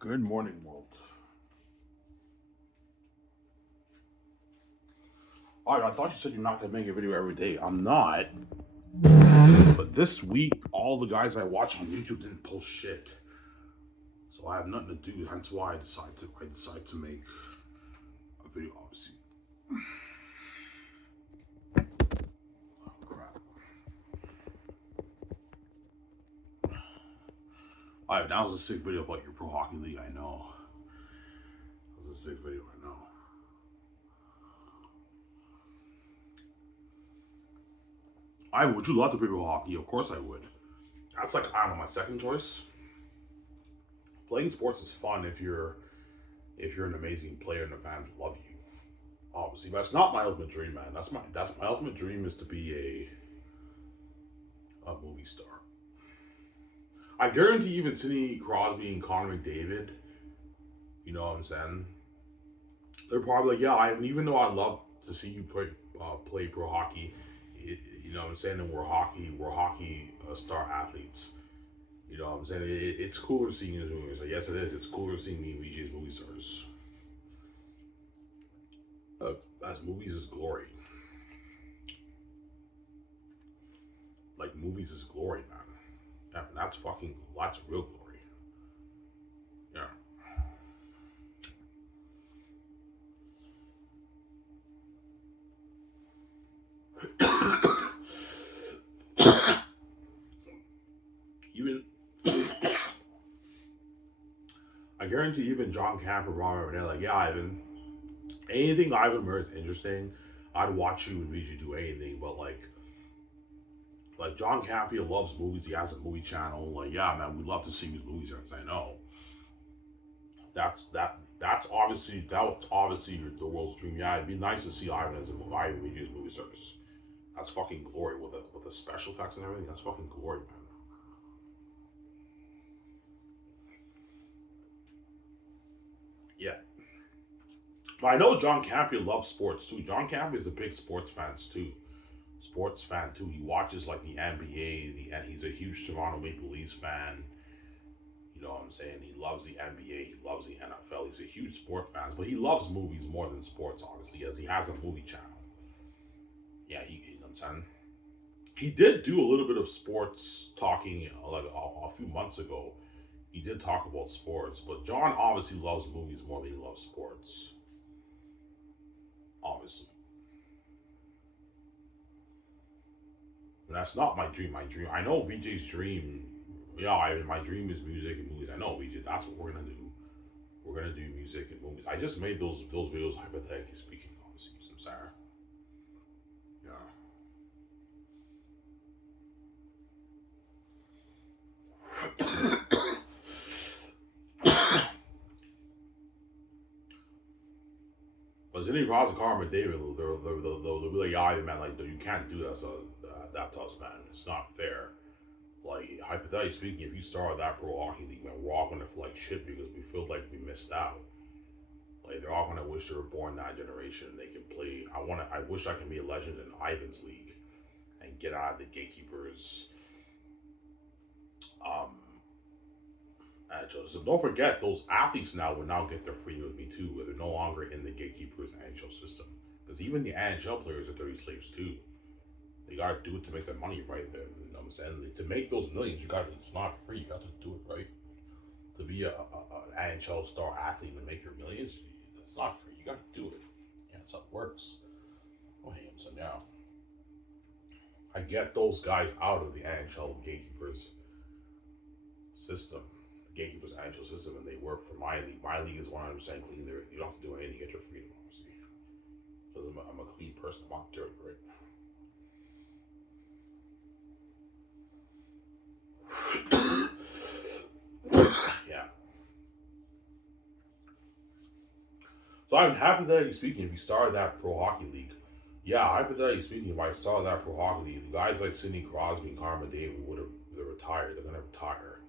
Good morning, world. All right, I thought you said you're not gonna make a video every day. I'm not, but this week all the guys I watch on YouTube didn't post shit, so I have nothing to do. Hence why I decide to make a video. Obviously, oh crap. All right, that was a sick video about your pro hockey league. I know. That was a sick video. I know. I would you love to play pro hockey? Of course I would. That's like I don't know my second choice. Playing sports is fun if you're an amazing player and the fans love you. Obviously, but that's not my ultimate dream, man. That's my ultimate dream is to be a movie star. I guarantee even Sidney Crosby and Connor McDavid, you know what I'm saying? They're probably like, yeah, even though I'd love to see you play pro hockey, you know what I'm saying? And we're hockey star athletes. You know what I'm saying? It's cooler seeing you as movies. Like, yes, it is. It's cooler seeing me and VJ as movie stars. As movies is glory. Like movies is glory, man. That's real glory. Yeah. Even I guarantee even John Camp or Robert they're like, yeah, Ivan, anything Ivan Murray is interesting, I'd watch you and read you do anything. But like John Campia loves movies. He has a movie channel. Like, yeah, man, we love to see his movies. As I know, that's obviously the world's dream. Yeah, it'd be nice to see Ivan as a movie. Ivan Reggie's movie service. That's fucking glory with the special effects and everything. That's fucking glory, man. Yeah, but I know John Campia loves sports too. John Campia is a big sports fan too. He watches like the NBA, and he's a huge Toronto Maple Leafs fan. You know what I'm saying? He loves the NBA. He loves the NFL. He's a huge sport fan, but he loves movies more than sports, obviously, as he has a movie channel. Yeah, you know what I'm saying? He did do a little bit of sports talking like a few months ago. He did talk about sports, but John obviously loves movies more than he loves sports. Obviously. And that's not my dream. I know VJ's dream. Yeah, my dream is music and movies. I know VJ. That's what we're gonna do. We're gonna do music and movies. I just made those videos hypothetically speaking. Obviously, I'm sorry. Yeah. But Zinni Crosby, Carmen, David, they'll be like, yeah, man, like you can't do that. So that to us, man. It's not fair. Like hypothetically speaking, if you started that pro hockey league, man, we're all gonna feel like shit because we feel like we missed out. Like they're all gonna wish they were born that generation. They can play. I wish I can be a legend in Ivan's league and get out of the gatekeepers. Um, so don't forget those athletes now will now get their freedom with me too. Where they're no longer in the gatekeepers NHL system. Because even the NHL players are dirty slaves too. They gotta do it to make their money right there. You know what I'm saying? To make those millions, you got it's not free. You got to do it right. To be an NHL star athlete and make your millions, it's not free. You got to do it. Yeah, that's how it works. Oh, hey, so now I get those guys out of the NHL gatekeepers system, the gatekeepers NHL system, and they work for my league. My league is 100% clean. There, you don't have to do anything. You get your freedom, obviously. Because I'm a clean person. I'm not dirty, right? Yeah. So I'm hypothetically speaking, if you started that pro hockey league, yeah, hypothetically speaking, if I started that pro hockey league, the guys like Sidney Crosby and Connor McDavid would have retired. They're gonna retire.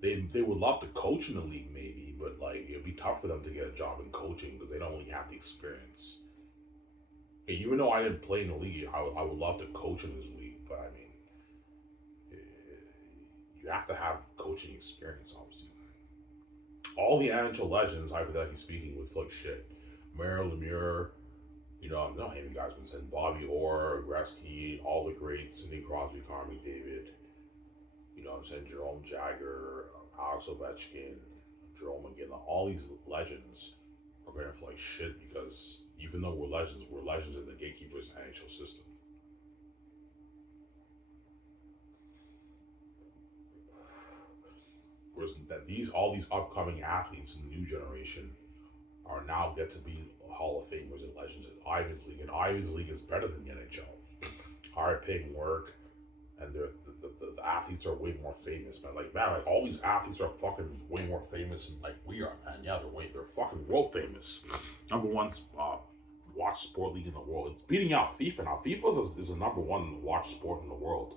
They would love to coach in the league maybe, but like it'd be tough for them to get a job in coaching because they don't really have the experience. And even though I didn't play in the league, I would love to coach in this league, but I mean, eh, you have to have coaching experience, obviously. all the NHL legends, hypothetically speaking, would feel like shit. Mario Lemieux, no naming guys been said. Bobby Orr, Gretzky, all the greats, Sidney Crosby, Connor McDavid, I'm saying, Jerome Jagger, Alex Ovechkin, Jerome McGinley, all these legends are going to feel like shit because even though we're legends in the gatekeepers NHL system. Whereas that all these upcoming athletes in the new generation are now get to be Hall of Famers and legends in Ivans League, and Ivans League is better than the NHL. Hard paying work, and the athletes are way more famous, man. Like, man, like all these athletes are fucking way more famous than like we are, man. Yeah, they're fucking world famous. Number one watch sport league in the world. It's beating out FIFA now. FIFA is the number one watch sport in the world,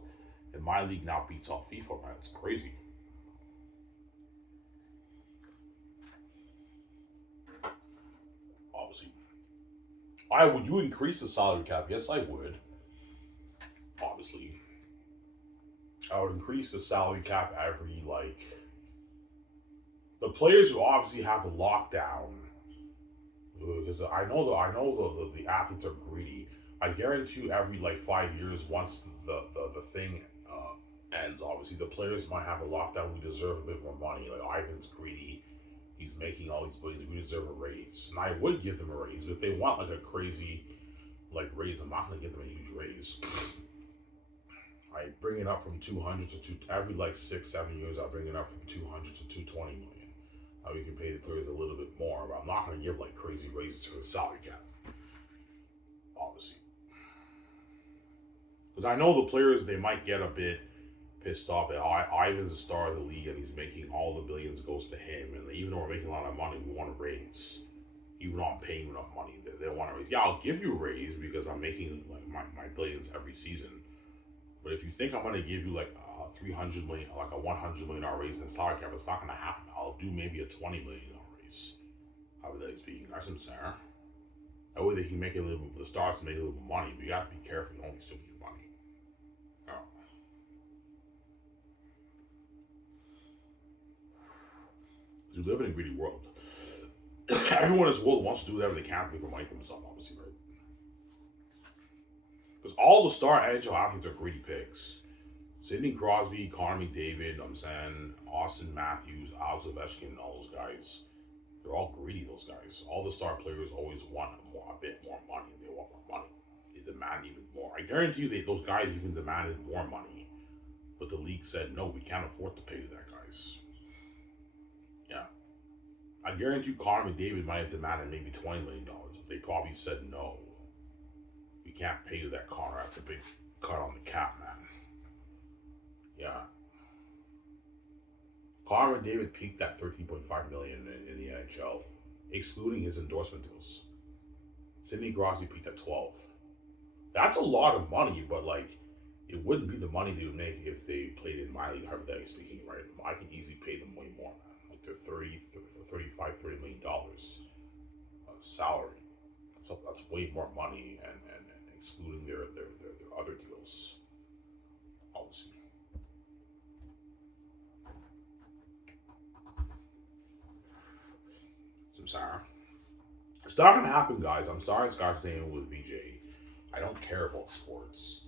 and my league now beats out FIFA, man. It's crazy. Obviously, would you increase the salary cap? Yes, I would. Obviously, I would increase the salary cap every the players who obviously have the lockdown, because I know the athletes are greedy. I guarantee you, every 5 years, once the thing ends, obviously the players might have a lockdown. We deserve a bit more money. Like, Ivan's greedy. He's making all these billions. We deserve a raise, and I would give them a raise. But if they want a crazy raise, I'm not going to give them a huge raise. I bring it up from 200 to every 6-7 years. I'll bring it up from 200 to 220 million. Now we can pay the players a little bit more, but I'm not going to give crazy raises for the salary cap. Obviously, because I know the players, they might get a bit pissed off that Ivan's the star of the league and he's making all the billions goes to him, and even though we're making a lot of money, we want to raise. Even though I'm paying enough money, they want to raise. Yeah, I'll give you a raise because I'm making my billions every season. But if you think I'm going to give you 300 million, a $100 million raise in the salary cap, it's not going to happen. I'll do maybe a $20 million raise. How would that speaking? That's what I'm saying. That way they can make a little bit, the stars can make a little bit of money, but you have to be careful. You don't be stealing your money. Oh. Because we live in a greedy world. Everyone in this world wants to do whatever they can to make money for themselves, obviously, right? Because all the star NHL athletes are greedy pigs. Sidney Crosby, Connor McDavid, Austin Matthews, Alex Ovechkin, all those guys, they're all greedy, those guys. All the star players always want a bit more money. They want more money. They demand even more. I guarantee you those guys even demanded more money. But the league said, no, we can't afford to pay you that, guys. Yeah. I guarantee you Connor McDavid might have demanded maybe $20 million. But they probably said, no, we can't pay you that, Connor. That's a big cut on the cap, man. Yeah. Connor McDavid peaked at $13.5 million in the NHL, excluding his endorsement deals. Sidney Crosby peaked at 12. That's a lot of money, but it wouldn't be the money they would make if they played in my league, hypothetically speaking, right? I can easily pay them way more, man. They're $30 million salary. That's way more money, and excluding their other deals, obviously. I'm sorry. It's not gonna happen, guys. I'm starring Scotch Entertainment with VJ. I don't care about sports.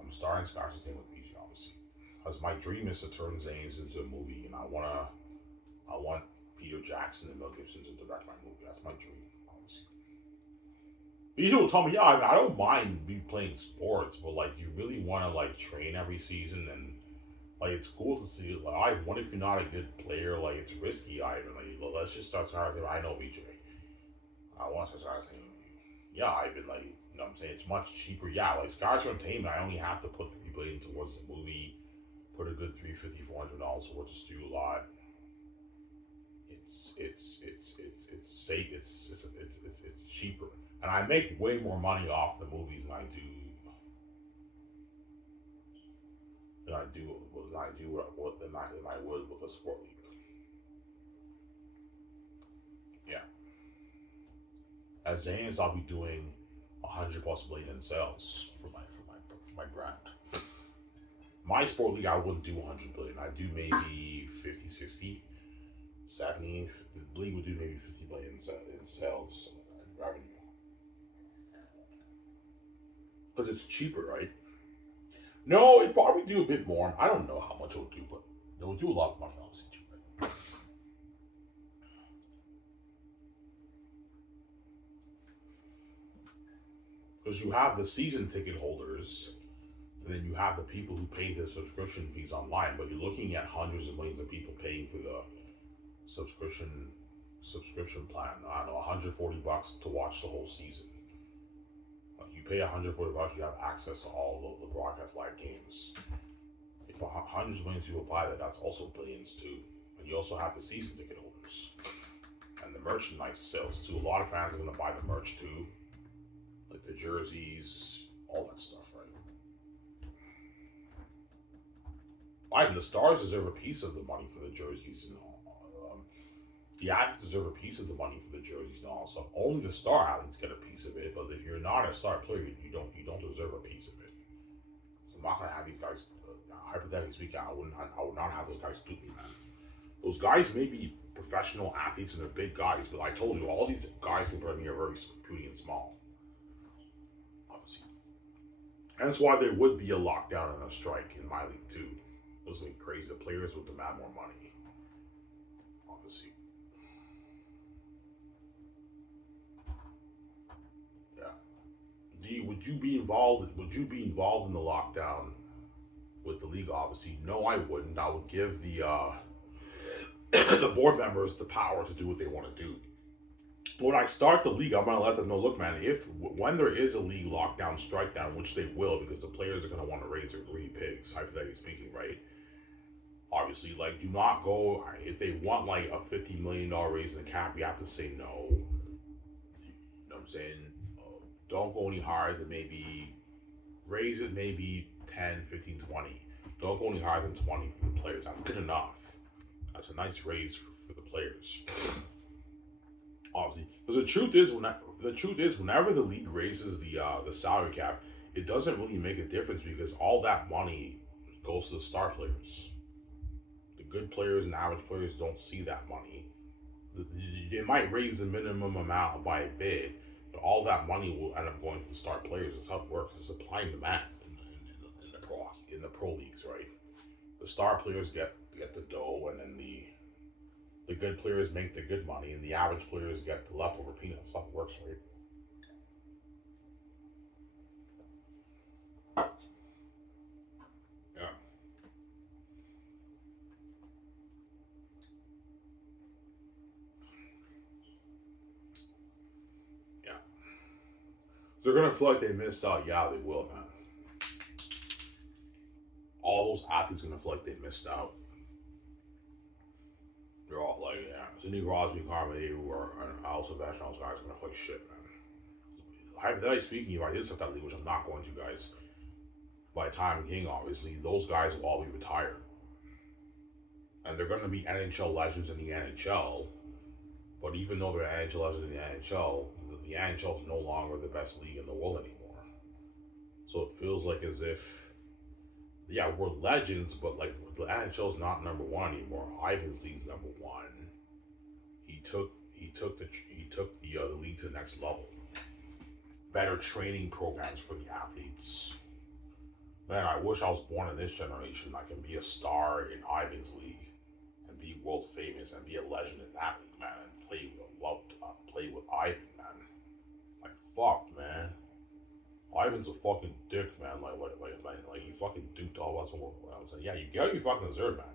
I'm starring Scotch Entertainment with VJ, obviously, because my dream is to turn Zanes into a movie, and I want Peter Jackson and Mel Gibson to direct my movie. That's my dream, obviously. VJ will tell me, yeah, I don't mind me playing sports, but you really want to train every season, and it's cool to see. What if you're not a good player? It's risky, Ivan. Let's just start starting. I know VJ. I want to start saying, yeah, Ivan. You know what I'm saying? It's much cheaper. Yeah, Scotch Entertainment, I only have to put $3 billion towards the movie, put a good $350-$400 towards the studio lot. It's safe. It's cheaper, and I make way more money off the movies than I would with a sport league. Yeah. As Zanes, I'll be doing $100+ million in sales for my brand. My sport league, I wouldn't do $100 billion. I do maybe 50, 60. 70. The league would do maybe 50 million in sales and revenue. Because it's cheaper, right? No, it'd probably do a bit more. I don't know how much it would do, but it would do a lot of money, obviously, too, right? Because you have the season ticket holders, and then you have the people who pay the subscription fees online, but you're looking at hundreds of millions of people paying for the subscription plan. I don't know, $140 to watch the whole season. Like you pay $140, you have access to all of the broadcast live games. If hundreds of millions of people buy that, that's also billions too. And you also have the season ticket holders and the merchandise sales too. A lot of fans are gonna buy the merch too, like the jerseys, all that stuff, right? Even the stars deserve a piece of the money for the jerseys and all. The athletes deserve a piece of the money for the jerseys and all stuff. Only the star athletes get a piece of it, but if you're not a star player, you don't deserve a piece of it. So I'm not gonna have these guys. Hypothetically speaking, I would not have those guys stoop me, man. Those guys may be professional athletes and they're big guys, but I told you all these guys compared to me are very puny and small. Obviously, and that's why there would be a lockdown and a strike in my league too. It was like crazy. The players would demand more money. Obviously. Yeah. Would you be involved? Would you be involved in the lockdown with the league? Obviously, no, I wouldn't. I would give the the board members the power to do what they want to do. When I start the league, I'm gonna let them know. Look, man, if when there is a league lockdown, strike down, which they will, because the players are gonna want to raise their greedy pigs, hypothetically speaking, right? Obviously, like, do not go if they want like a $50 million raise in the cap. You have to say no. You know what I'm saying? Don't go any higher than maybe raise it maybe 10, 15, 20. Don't go any higher than 20 for the players. That's good enough. That's a nice raise for the players. Obviously, because the truth is, whenever the league raises the salary cap, it doesn't really make a difference because all that money goes to the star players. The good players and average players don't see that money. They might raise the minimum amount by a bit, but all that money will end up going to the star players. That's how it works. It's supply and demand in the pro leagues, right? The star players get the dough, and then the good players make the good money, and the average players get the leftover peanuts. That's how it works, right? Yeah. Yeah. They're gonna feel like they missed out. Yeah, they will, man. All those athletes are gonna feel like they missed out. They're all like, yeah, Sidney Crosby, Carmen or also Vashon, those guys are gonna play shit, man. Hypothetically speaking, if I did start that league, which I'm not going to, guys, by the time King, obviously, those guys will all be retired. And they're gonna be NHL legends in the NHL. But even though they're NHL legends in the NHL, the NHL is no longer the best league in the world anymore. So it feels like as if, yeah, we're legends, but like the NHL is not number one anymore. Ivan's league's number one. He took the league to the next level. Better training programs for the athletes. Man, I wish I was born in this generation. I can be a star in Ivan's league and be world famous and be a legend in that league, man, and play with Ivan, man. Like, fuck, man. Ivan's a fucking dick, man. Like he fucking duped all of us. I was like, yeah, you got what you fucking deserve, man.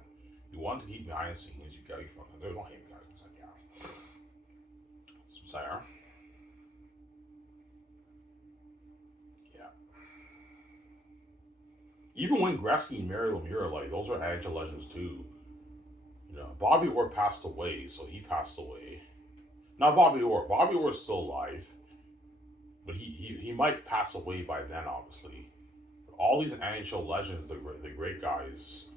You want to keep me behind the scenes, you got what you fucking deserve. Don't hate me, guys. It's like, yeah. Some Sayar. Yeah. Even when Gretzky and Mario Lemieux, like, those are NHL legends too. You know, Bobby Orr passed away, so he passed away. Not Bobby Orr. Bobby Orr is still alive. But he might pass away by then, obviously. But all these NHL legends, the great guys,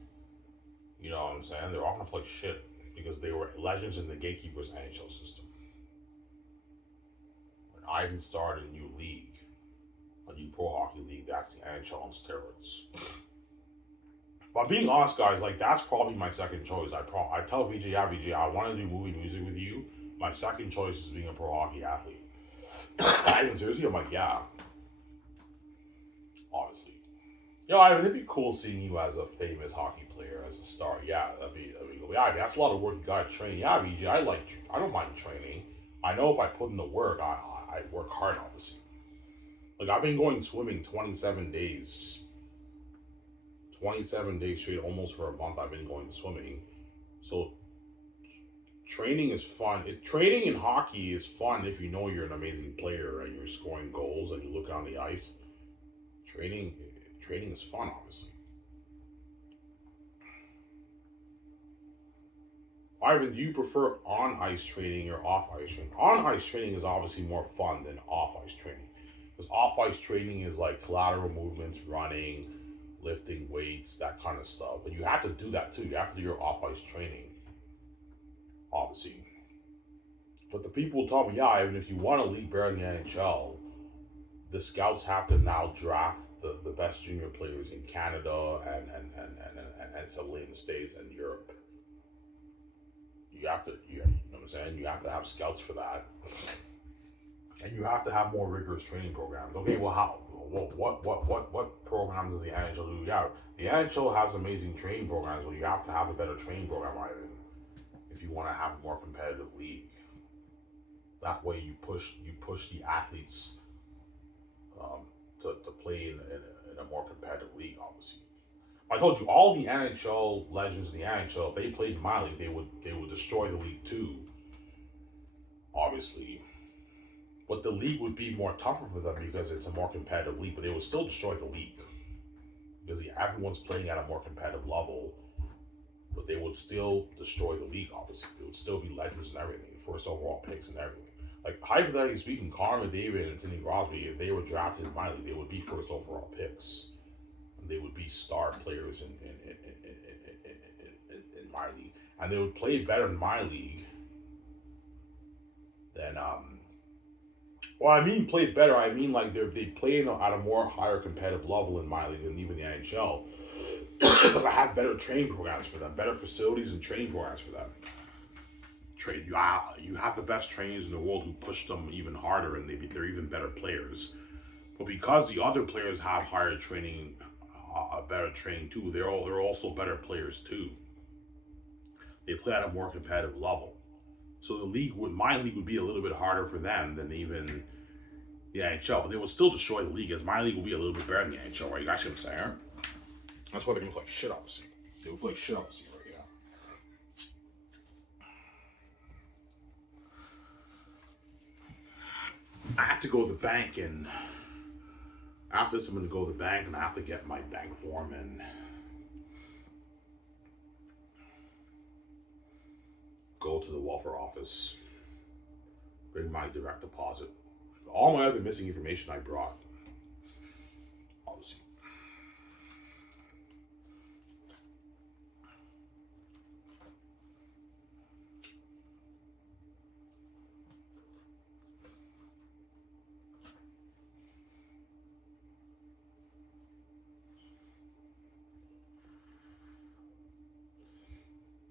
you know what I'm saying? They're all gonna feel like shit because they were legends in the Gatekeepers NHL system. When Ivan started a new league, a new pro hockey league, that's the NHL on steroids. But being honest, guys, like that's probably my second choice. I tell VJ, yeah, VJ, I want to do movie music with you. My second choice is being a pro hockey athlete. I even seriously, I'm like, yeah, obviously. Yo, Ivan, it'd be cool seeing you as a famous hockey player, as a star. Yeah, that'd be cool. Yeah, I mean, that's a lot of work you gotta train. Yeah, VJ, I don't mind training. I know if I put in the work, I work hard, obviously. Like I've been going swimming 27 days straight, almost for a month. I've been going swimming. So training is fun. Training in hockey is fun if you know you're an amazing player and you're scoring goals and you look on the ice. Training, training is fun, obviously. Ivan, do you prefer on ice training or off ice training? On ice training is obviously more fun than off ice training. Because off ice training is like collateral movements, running, lifting weights, that kind of stuff. But you have to do that too. You have to do your off ice training, obviously. But the people tell me, yeah, even if you want to league better in the NHL, the scouts have to now draft the best junior players in Canada and some in the States and Europe. You know what I'm saying? You have to have scouts for that. And you have to have more rigorous training programs. Okay, well, how? What programs does the NHL do? Yeah, the NHL has amazing training programs, but you have to have a better training program, Ivan, if you want to have a more competitive league. That way, you push the athletes um, to play in a more competitive league. Obviously, I told you all the NHL legends in the NHL. If they played in my league, they would destroy the league too. Obviously, but the league would be more tougher for them because it's a more competitive league. But they would still destroy the league because everyone's playing at a more competitive level. But they would still destroy the league. Obviously, it would still be legends and everything, first overall picks and everything. Like hypothetically speaking, Connor McDavid and Sidney Crosby, if they were drafted in my league, they would be first overall picks. And they would be star players in my league, and they would play better in my league than Well, I mean played better. I mean like they play at a more higher competitive level in my league than even the NHL. Because I have better training programs for them, better facilities and training programs for them. You have the best trainers in the world who push them even harder, and they're even better players. But because the other players have higher training, better training too, they're also better players too. They play at a more competitive level. So my league would be a little bit harder for them than even the NHL, but they would still destroy the league, as my league will be a little bit better than the NHL, right? You guys see what I'm saying? Right? That's why they're gonna play shit up. They would play shit up right now. I have to go to the bank, and after this, I'm gonna go to the bank, and I have to get my bank form and go to the welfare office, bring my direct deposit. All my other missing information I brought, obviously.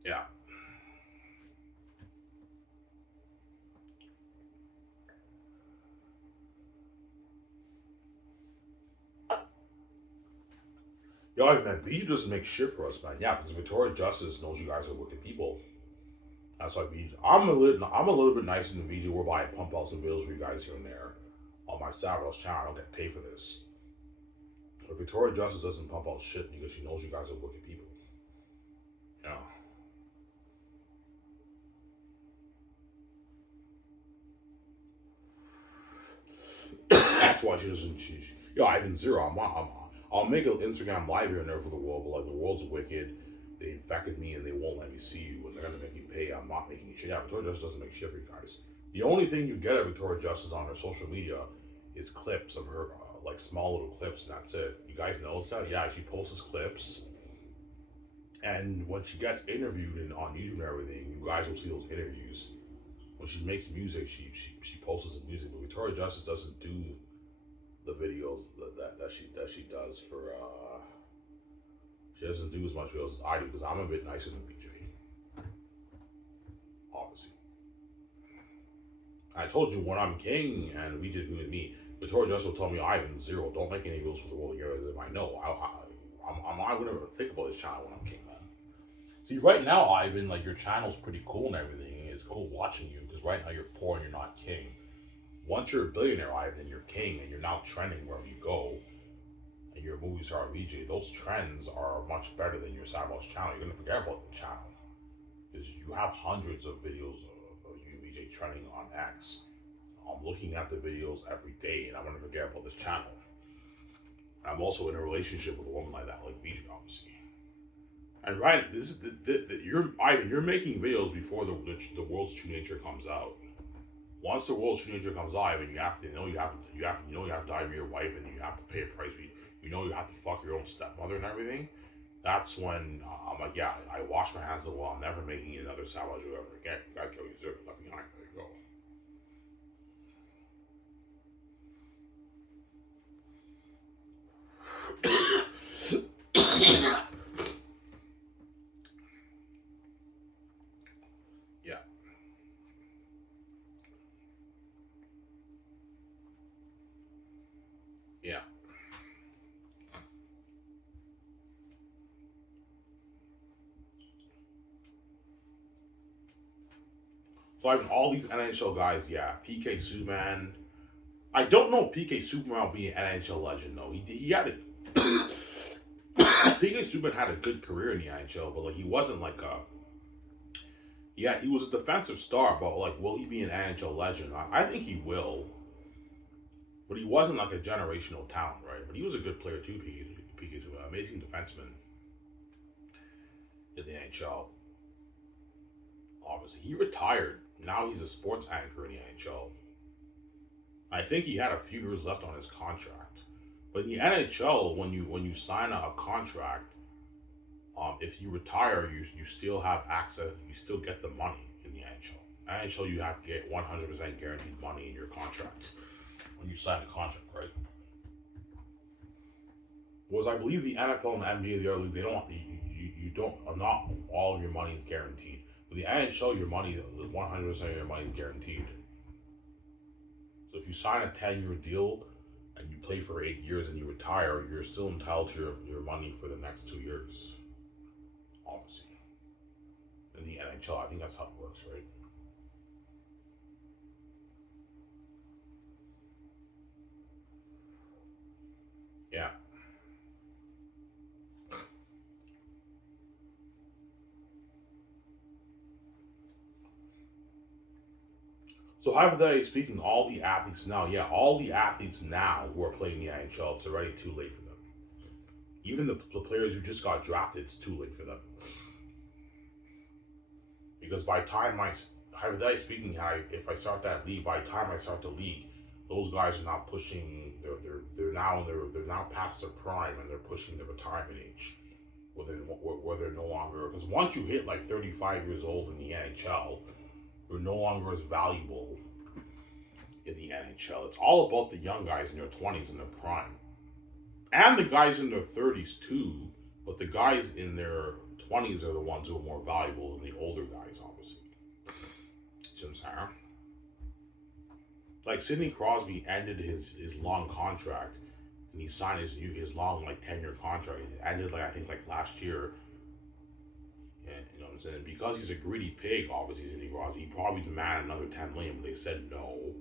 Yeah. Yo, man, VJ doesn't make shit for us, man. Yeah, because Victoria Justice knows you guys are wicked people. That's why VJ. I'm a little bit nicer than VJ, whereby I pump out some videos for you guys here and there on my Savros channel. I don't get paid for this. But Victoria Justice doesn't pump out shit because she knows you guys are wicked people. Yeah. That's why she doesn't. Yo, Ivan Zero. I'll make an Instagram live here and there for the world, but like the world's wicked. They infected me and they won't let me see you, and they're gonna make me pay. I'm not making shit. Yeah, Victoria Justice doesn't make shit for you guys. The only thing you get of Victoria Justice on her social media is clips of her, like small little clips, and that's it. You guys notice that? Yeah, she posts clips, and when she gets interviewed on YouTube and everything, you guys will see those interviews. When she makes music, she posts the music, but Victoria Justice doesn't do the videos that she does for She doesn't do as much videos as I do because I'm a bit nicer than BJ, obviously. I told you when I'm king and we just with me, Victoria also told me, Ivan, zero, don't make any rules for the world heroes. If I know, I'm not gonna think about this channel when I'm king, man. See, right now, Ivan, like your channel's pretty cool and everything. It's cool watching you because right now you're poor and you're not king. Once you're a billionaire, Ivan, and you're king and you're now trending wherever you go, and your movies are VJ, those trends are much better than your Cyberboss channel. You're gonna forget about the channel because you have hundreds of videos of you VJ trending on X. I'm looking at the videos every day, and I'm gonna forget about this channel. I'm also in a relationship with a woman like that, like VJ, obviously. And Ryan, this is you're Ivan. You're making videos before the world's true nature comes out. Once the world's true nature comes out, Ivan, you have to know you have to die with your wife, and you have to pay a price. You know you have to fuck your own stepmother and everything. That's when I'm like, yeah, I wash my hands of the wall. I'm never making another Savage ever again. You guys get what you deserve. Left behind. There you go. Yeah. Yeah. So I mean, all these NHL guys, yeah, PK Subban. I don't know PK Subban will be an NHL legend though. He had a PK Subban had a good career in the NHL, but like he wasn't like a yeah, he was a defensive star, but like will he be an NHL legend? I think he will, but he wasn't like a generational talent, right? But he was a good player too. PK Subban, amazing defenseman in the NHL. Obviously, he retired. Now he's a sports anchor in the NHL. I think he had a few years left on his contract. But in the NHL, when you sign a contract, if you retire, you still have access. You still get the money in the NHL. NHL, you have to get 100% guaranteed money in your contract when you sign a contract, right? Whereas I believe the NFL and the NBA, the other league, they don't. You don't. Not all of your money is guaranteed. But the NHL, your money, 100% of your money is guaranteed. So if you sign a 10-year deal and you play for 8 years and you retire, you're still entitled to your money for the next 2 years. Obviously. In the NHL, I think that's how it works, right? Yeah. So hypothetically speaking, all the athletes now, yeah, all the athletes now who are playing the NHL, it's already too late for them. Even the players who just got drafted, it's too late for them. Because by the time hypothetically speaking, if I start that league, by the time I start the league, those guys are not pushing. They're now past their prime and they're pushing the retirement age, where they're no longer, because once you hit like 35 years old in the NHL, you're no longer as valuable in the NHL. It's all about the young guys in their 20s and their prime, and the guys in their 30s too. But the guys in their 20s are the ones who are more valuable than the older guys, obviously. See what I'm saying? Like Sidney Crosby ended his long contract, and he signed his long like 10-year contract. It ended like I think like last year. And you know what I'm saying? Because he's a greedy pig, obviously Sidney Crosby, he probably demanded another 10 million, but they said no,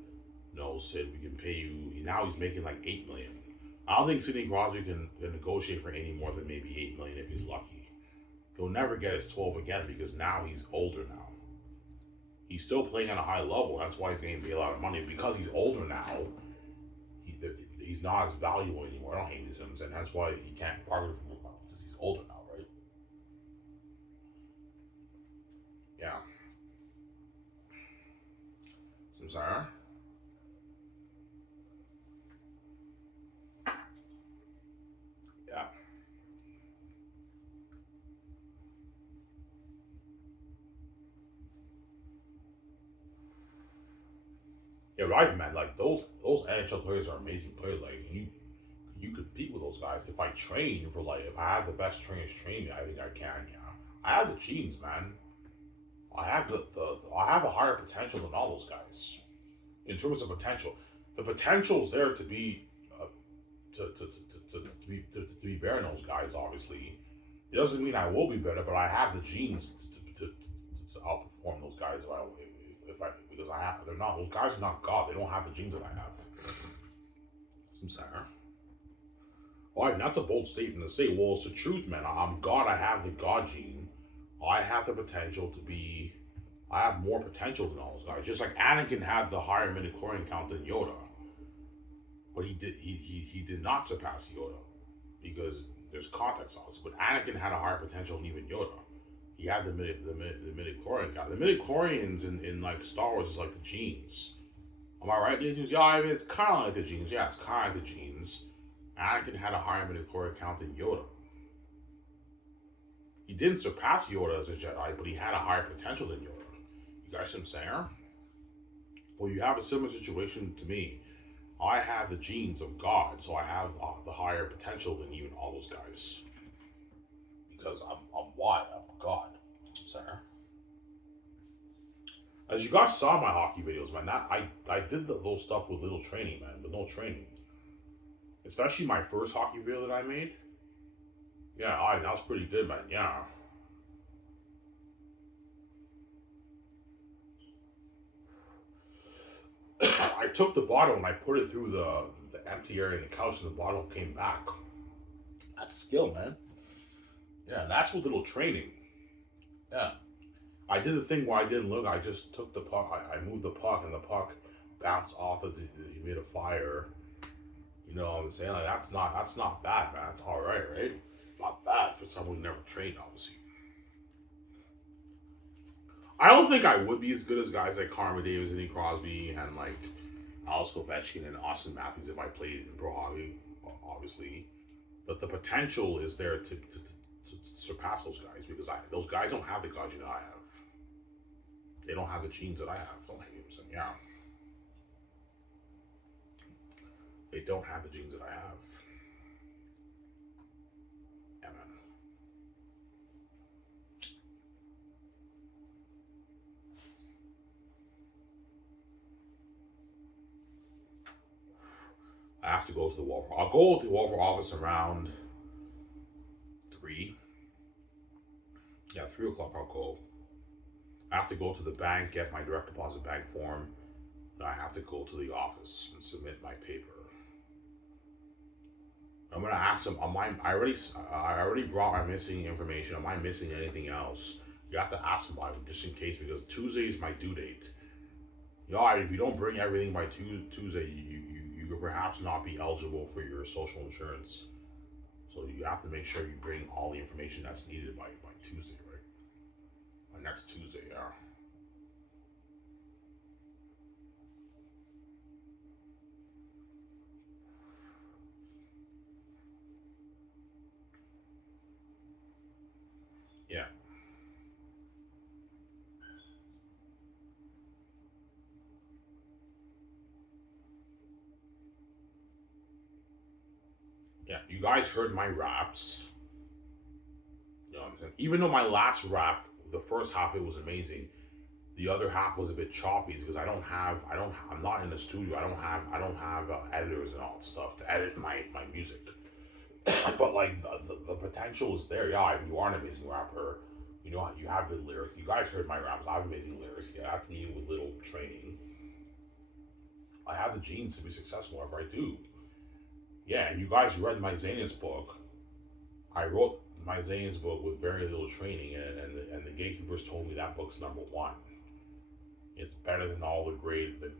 no, Sid, we can pay you. Now he's making like 8 million. I don't think Sidney Crosby can negotiate for any more than maybe 8 million if he's lucky. He'll never get his 12 again because now he's older now. He's still playing at a high level. That's why he's getting paid a lot of money. Because he's older now, he's not as valuable anymore. I don't hate him, and that's why he can't bargain for more because he's older now, right? Yeah. So I'm sorry. Yeah. Yeah, right, man. Like those NHL players are amazing players. Like you you compete with those guys. If I train for like, if I have the best trainers train me, I think I can. Yeah, I have the genes, man. I have I have a higher potential than all those guys in terms of potential. The potential is there to be to be better than those guys. Obviously, it doesn't mean I will be better, but I have the genes to outperform those guys if I because I have they're not those guys are not God. They don't have the genes that I have. Some saying. All right, that's a bold statement to say. Well, it's the truth, man. I'm God. I have the God gene. I have the potential to be. I have more potential than all those guys. Just like Anakin had the higher midichlorian count than Yoda, but he did not surpass Yoda because there's context on this. But Anakin had a higher potential than even Yoda. He had the midichlorian count. The midichlorians in like Star Wars is like the genes. Am I right? Yeah, I mean, it's kind of like the genes. Yeah, it's kind of like the genes. Anakin had a higher midichlorian count than Yoda. He didn't surpass Yoda as a Jedi, but he had a higher potential than Yoda. You guys see what I'm saying? Well, you have a similar situation to me. I have the genes of God, so I have the higher potential than even all those guys. Because I'm what? I'm God. Sorry. As you guys saw my hockey videos, man, I did the little stuff with little training, man, with no training. Especially my first hockey video that I made. Yeah, that was pretty good, man. Yeah. I took the bottle and I put it through the empty area in the couch, and the bottle came back. That's skill, man. Yeah, that's with little training. Yeah. I did the thing where I didn't look. I just took the puck. I moved the puck, and the puck bounced off of the humidifier. You know what I'm saying? Like that's not bad, man. That's all right, right? Not bad for someone who never trained, obviously. I don't think I would be as good as guys like Carmen Davis, Sidney Crosby, and like Alex Ovechkin and Austin Matthews if I played in pro hockey, obviously. But the potential is there to surpass those guys because those guys don't have the God gene that I have. They don't have the genes that I have. Don't hate them, yeah. They don't have the genes that I have. Yeah, man. I have to go to the Walker. I'll go to the Walker office around 3. Yeah, 3 o'clock I'll go. I have to go to the bank, get my direct deposit bank form. And I have to go to the office and submit my paper. I'm gonna ask them. I already brought my missing information. Am I missing anything else? You have to ask them about it just in case because Tuesday is my due date. If you don't bring everything by Tuesday, you could perhaps not be eligible for your social insurance. So you have to make sure you bring all the information that's needed by Tuesday, right? By next Tuesday, yeah. Yeah. Yeah, you guys heard my raps. You know what I'm saying? Even though my last rap, the first half it was amazing. The other half was a bit choppy because I'm not in the studio. I don't have editors and all that stuff to edit my music. But like the potential is there. Yeah, you are an amazing rapper. You know you have good lyrics. You guys heard my raps. I have amazing lyrics. Yeah, after me with little training, I have the genes to be successful whatever I do. Yeah, you guys read my Xanius book. I wrote my Xanius book with very little training, and the gatekeepers told me that book's #1. It's better than all the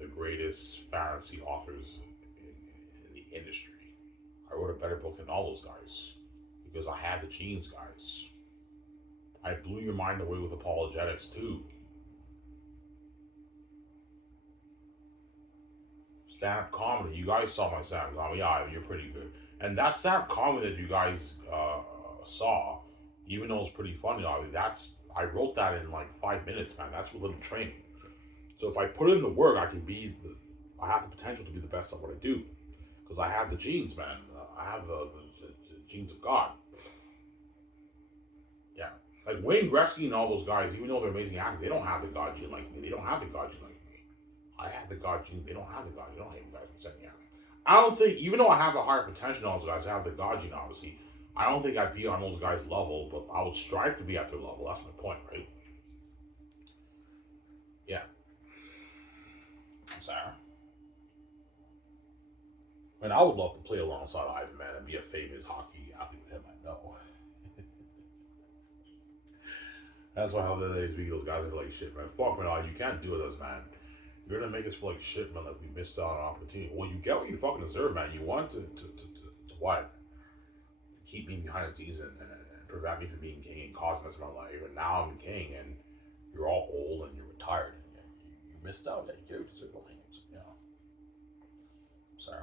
greatest fantasy authors in the industry. I wrote a better book than all those guys because I had the genes, guys. I blew your mind away with apologetics too. Stand-up comedy. You guys saw my stand-up comedy. Yeah, you're pretty good. And that stand-up comedy that you guys saw, even though it's pretty funny, I wrote that in like 5 minutes, man. That's with little training. So if I put in the work, I have the potential to be the best at what I do, because I have the genes, man. have the genes of God. Yeah. Like Wayne Gretzky and all those guys, even though they're amazing athletes, they don't have the God gene like me. They don't have the God gene like me. I have the God gene. They don't have the God. They don't have the guys I'm saying. Yeah. I don't think, even though I have a higher potential than those guys, I have the God gene, obviously. I don't think I'd be on those guys' level, but I would strive to be at their level. That's my point, right? Yeah. I'm sorry. And I would love to play alongside Ivan, man, and be a famous hockey athlete with him. I know. That's why how the days we those guys are like shit, man. Fuck man, you can't do it as man. You're gonna make us feel like shit, man. Like we missed out on an opportunity. Well, you get what you fucking deserve, man. You want to what? Keep me behind the scenes and prevent me from being king and cause mess of my life. And now I'm king, and you're all old and you're retired. And you missed out. Yeah, you deserve all things. You know. Sorry.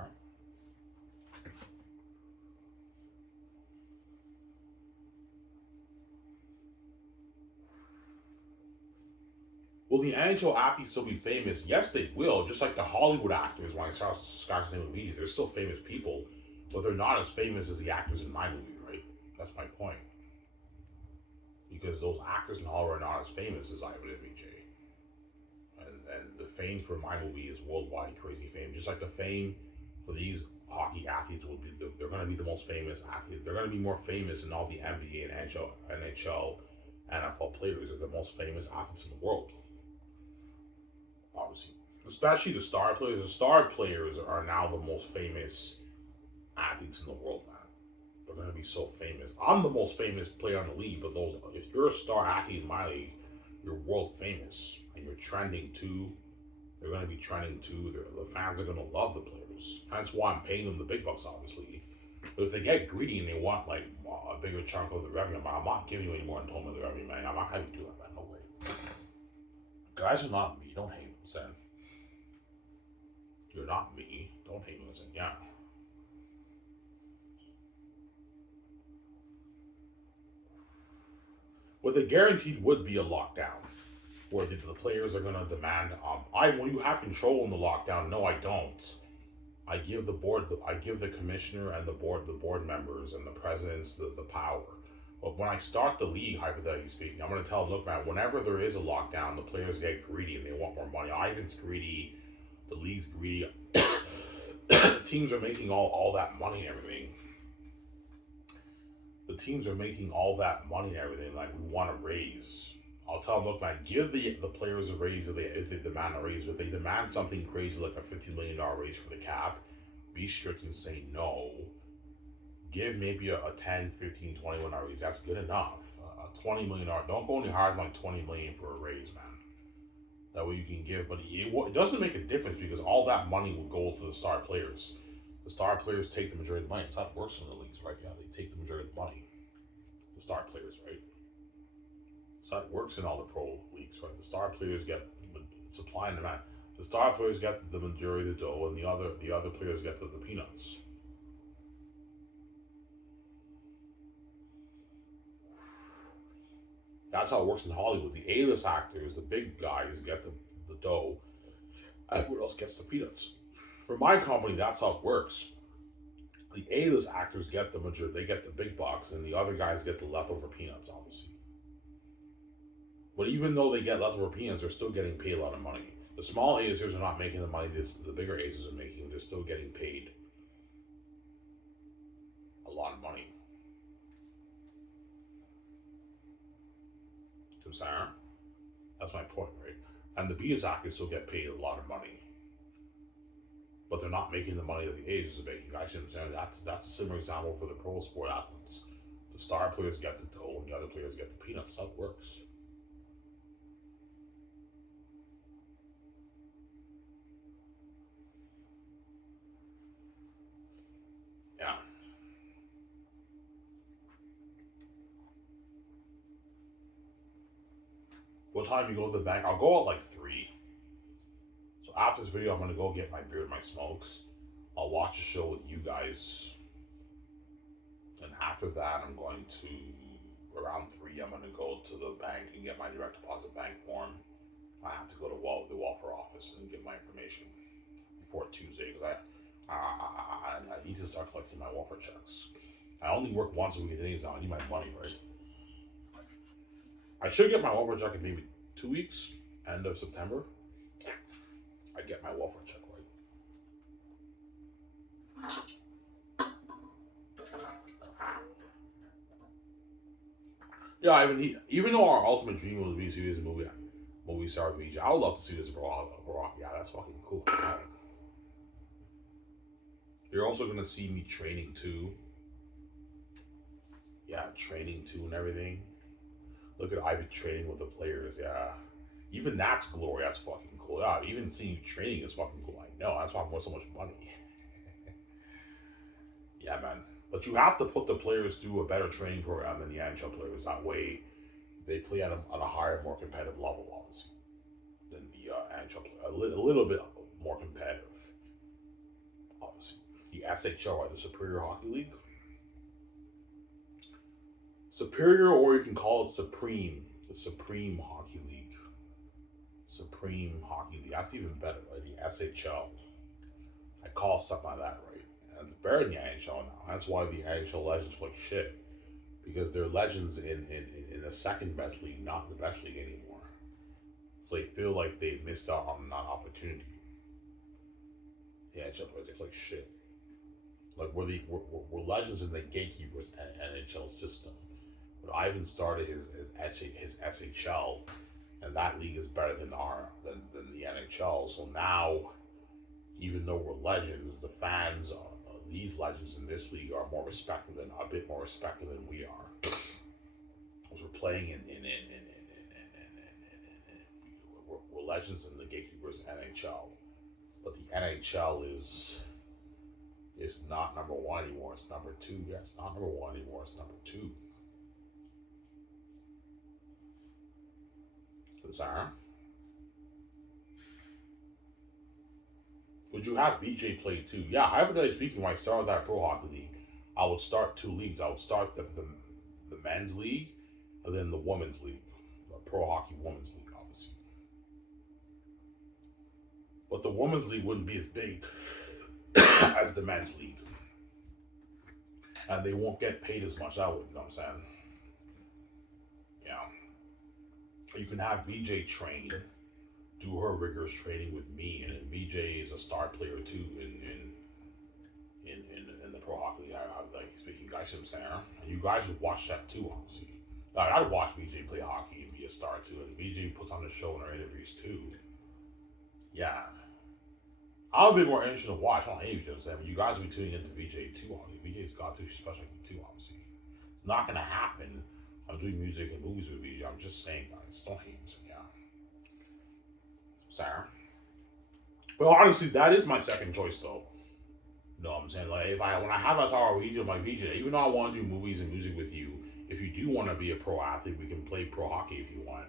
Will the NHL athletes still be famous? Yes, they will. Just like the Hollywood actors, when I saw Scott's name movie, they're still famous people, but they're not as famous as the actors in my movie, right? That's my point. Because those actors in Hollywood are not as famous as Ivan and VJ. And the fame for my movie is worldwide crazy fame. Just like the fame for these hockey athletes will be, they're going to be the most famous athletes. They're going to be more famous than all the NBA and NHL, NFL players. They're the most famous athletes in the world. Obviously, especially the star players. The star players are now the most famous athletes in the world, man. They're going to be so famous. I'm the most famous player in the league, but those, if you're a star athlete in my league, you're world famous and you're trending too. They're going to be trending too. The fans are going to love the players. That's why I'm paying them the big bucks, obviously. But if they get greedy and they want like a bigger chunk of the revenue, I'm not giving you any more than total of the revenue, man. I'm not having to do that, man. No way. Guys are not me. Don't hate them, son. You're not me. Don't hate me, son. Yeah. What the guaranteed would be a lockdown, where the players are going to demand. Will you have control in the lockdown? No, I don't. I give the board, I give the commissioner and the board members and the presidents the power. But when I start the league, hypothetically speaking, I'm going to tell them, look, man, whenever there is a lockdown, the players get greedy and they want more money. Ivan's greedy, the league's greedy. Teams are making all that money and everything. The teams are making all that money and everything. Like, we want to raise. I'll tell them, look, man, give the players a raise if they demand a raise. But if they demand something crazy like a $15 million raise for the cap, be strict and say no. Give maybe a 10, 15, 20 million raise. That's good enough. A $20 million. Don't go any higher than like $20 million for a raise, man. That way you can give. But it doesn't make a difference because all that money will go to the star players. The star players take the majority of the money. It's how it works in the leagues, right? Yeah, they take the majority of the money. The star players, right? That's how it works in all the pro leagues, right? The star players get supply and demand. The star players get the majority of the dough, and the other players get the peanuts. That's how it works in Hollywood. The A-list actors, the big guys, get the dough. Everyone else gets the peanuts. For my company, that's how it works. The A-list actors get the majority; they get the big bucks, and the other guys get the leftover peanuts, obviously. But even though they get leftover peanuts, they're still getting paid a lot of money. The small A-listers are not making the money the bigger A-listers are making. They're still getting paid a lot of money. I'm saying? That's my point, right? And the B-list actors still get paid a lot of money. But they're not making the money that the A's is making. You guys understand? That's a similar example for the pro sport athletes. The star players get the dough, and the other players get the peanuts. That works. Yeah. What time you go to the bank? I'll go at like 3. So after this video, I'm gonna go get my beer and my smokes. I'll watch a show with you guys. And after that, I'm going to, around 3, I'm going to go to the bank and get my direct deposit bank form. I have to go to the Welfare office and get my information before Tuesday because I need to start collecting my welfare checks. I only work once a week. Days now. I need my money, right? I should get my welfare check in maybe 2 weeks, end of September. I get my welfare check, right? Yeah, I mean, even though our ultimate dream was to be serious movie star VJ, I would love to see this bro. Yeah, that's fucking cool. You're also gonna see me training too. Yeah, training too and everything. Look at Ivy training with the players. Yeah, even that's glory. That's fucking cool. Yeah, even seeing you training is fucking cool. I know. That's why I'm worth so much money. Yeah, man. But you have to put the players through a better training program than the NHL players. That way, they play at a higher, more competitive level, obviously, than the NHL player. A little bit more competitive, obviously. The SHL, right, the Superior Hockey League. Superior, or you can call it Supreme. The Supreme Hockey League. Supreme Hockey League. That's even better, right? The SHL. I call something like that, right? And it's better than the NHL now. That's why the NHL legends look like shit. Because they're legends in the second best league, not the best league anymore. So they feel like they missed out on that opportunity. The NHL players, they feel like shit. Like we're legends in the gatekeepers NHL system. But Ivan started his SHL, and that league is better than the NHL. So now, even though we're legends, the fans of these legends in this league are a bit more respected than we are. Because we're playing we're legends in the gatekeepers NHL, but the NHL is not number one anymore. It's number two. Yeah, it's not number one anymore. It's number two. Sorry. Would you have VJ play too? Yeah, hypothetically speaking, when I started that Pro Hockey League, I would start two leagues. I would start the men's league and then the women's league, the Pro Hockey Women's League, obviously. But the women's league wouldn't be as big as the men's league. And they won't get paid as much, I would, you know what I'm saying? Yeah. You can have VJ train, do her rigorous training with me, and then VJ is a star player too in the Pro Hockey League. Like speaking, you guys see what I'm saying? And you guys would watch that too, obviously. Like I'd watch VJ play hockey and be a star too, and VJ puts on the show in our interviews too. Yeah. I'm a bit more interested to watch. I don't hate you, but you guys will be tuning into VJ too, obviously. VJ's got to special too, obviously. It's not gonna happen. I'm doing music and movies with VJ. I'm just saying, guys, don't hate me. Yeah. Sorry. But honestly, that is my second choice, though. You know what I'm saying? Like, when I have a talk with VJ, I'm like, VJ, even though I want to do movies and music with you, if you do want to be a pro athlete, we can play pro hockey if you want.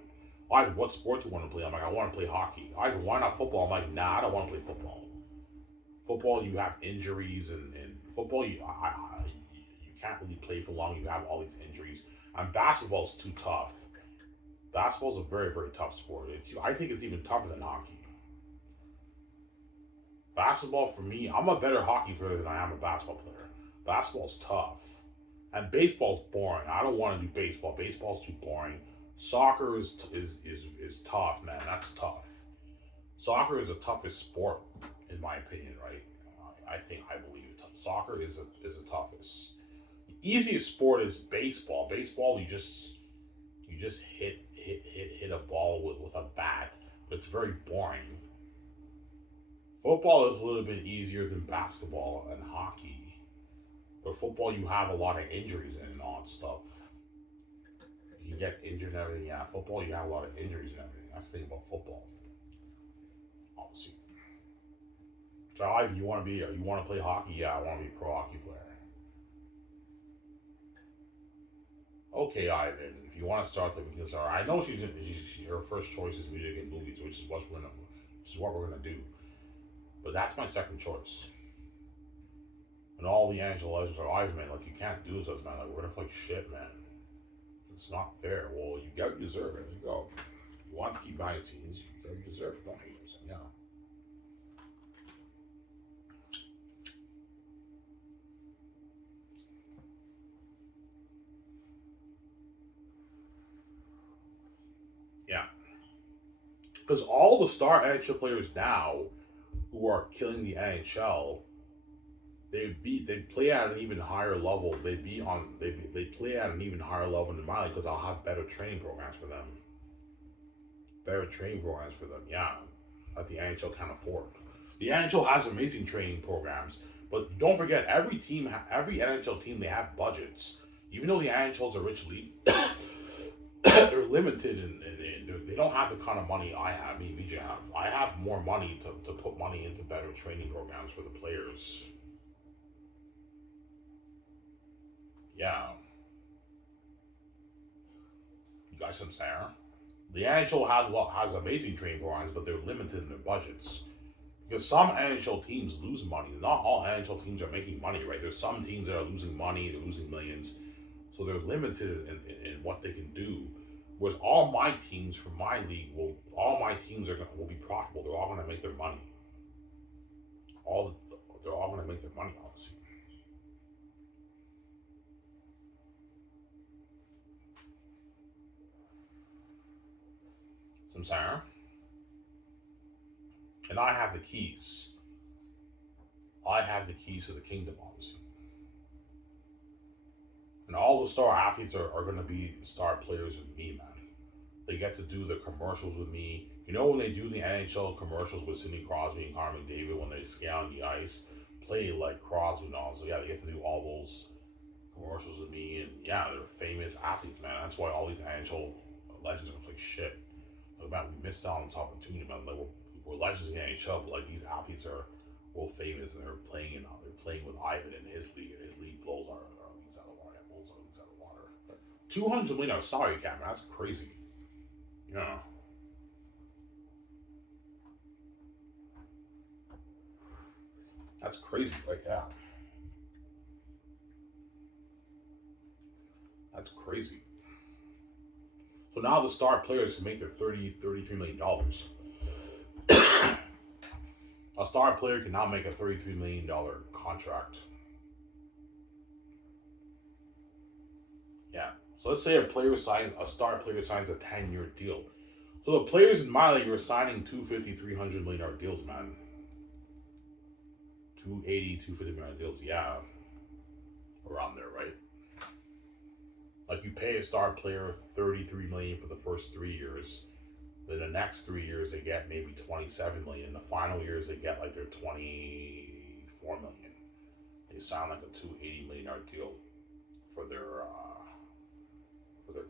Like, what sport do you want to play? I'm like, I want to play hockey. Like, why not football? I'm like, nah, I don't want to play football. Football, you have injuries, and football, you can't really play for long. You have all these injuries. And basketball's too tough. Basketball's a very, very tough sport. I think it's even tougher than hockey. Basketball, for me, I'm a better hockey player than I am a basketball player. Basketball's tough. And baseball's boring. I don't want to do baseball. Baseball's too boring. Soccer is tough, man. That's tough. Soccer is the toughest sport, in my opinion, right? I believe soccer is the toughest. The easiest sport is baseball. Baseball, you just hit a ball with a bat. But it's very boring. Football is a little bit easier than basketball and hockey. But football, you have a lot of injuries and all that stuff. You can get injured and everything. Yeah, football, you have a lot of injuries and everything. That's the thing about football. Obviously. So, Ivan, you want to play hockey? Yeah, I want to be a pro hockey player. Okay, Ivan, if you want to start, then we can start. I know her first choice is music and movies, which is what we're gonna do. But that's my second choice. And all the Angela legends are Ivan, man. Like, you can't do this, man. Like, we're gonna play shit, man. It's not fair. Well, you deserve it. There you go. You want to keep behind the scenes, you deserve it. Don't hate him. Yeah. Because all the star NHL players now who are killing the NHL, they play at an even higher level. They play at an even higher level than my league because I'll have better training programs for them. Better training programs for them, yeah, that the NHL can't afford. The NHL has amazing training programs, but don't forget every NHL team, they have budgets. Even though the NHL is a rich league, they're limited and they don't have the kind of money I have. Me, VJ have. I have more money to put money into better training programs for the players. Yeah, you guys understand? The NHL has amazing training programs, but they're limited in their budgets. Because some NHL teams lose money. Not all NHL teams are making money, right? There's some teams that are losing money, they're losing millions. So they're limited in what they can do. Whereas all my teams from my league all my teams will be profitable. They're all gonna make their money. They're all gonna make their money, obviously. So I'm saying, and I have the keys. I have the keys to the kingdom, obviously. And all the star athletes are going to be star players with me, man. They get to do the commercials with me. You know when they do the NHL commercials with Sidney Crosby and Connor McDavid when they skate on the ice, play like Crosby and all. So yeah, they get to do all those commercials with me, and yeah, they're famous athletes, man. That's why all these NHL legends are like shit. Like man, we missed out on this opportunity, man. Like we're legends in the NHL, but like these athletes are world famous and they're playing with Ivan in his league, and his league blows our leagues out of water. Blows our leagues out of water. $200 million salary cap, man. That's crazy. Yeah. That's crazy, right? Yeah. That's crazy. So now the star players can make their $33 million. A star player can now make a $33 million contract. Yeah. So let's say a star player signs a 10-year deal. So the players in my league are signing $250, $300 million deals, man. 280, $250 million deals, yeah. Around there, right? Like you pay a star player $33 million for the first 3 years. Then the next 3 years they get maybe $27 million. The final years they get like their $24 million. They sign like a $280 million deal for their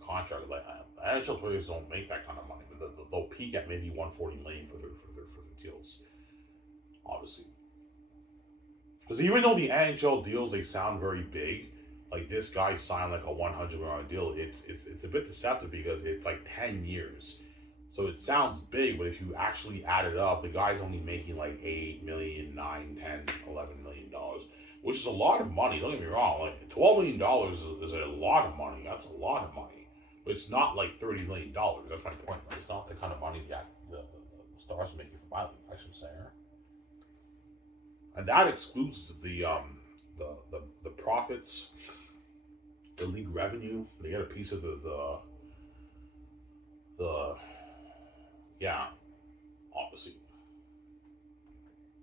contract. Like NHL players don't make that kind of money, but they'll peak at maybe $140 million for their deals, obviously. Because even though the NHL deals they sound very big, like this guy signed like a $100 million deal, it's a bit deceptive because it's like 10 years. So it sounds big, but if you actually add it up, the guy's only making like 8 million, 9, 10, $11 million, which is a lot of money. Don't get me wrong. Like $12 million is a lot of money. That's a lot of money, but it's not like $30 million. That's my point. Like, it's not the kind of money the stars are making for my league. I should say, and that excludes the profits, the league revenue. They get a piece of the yeah, obviously.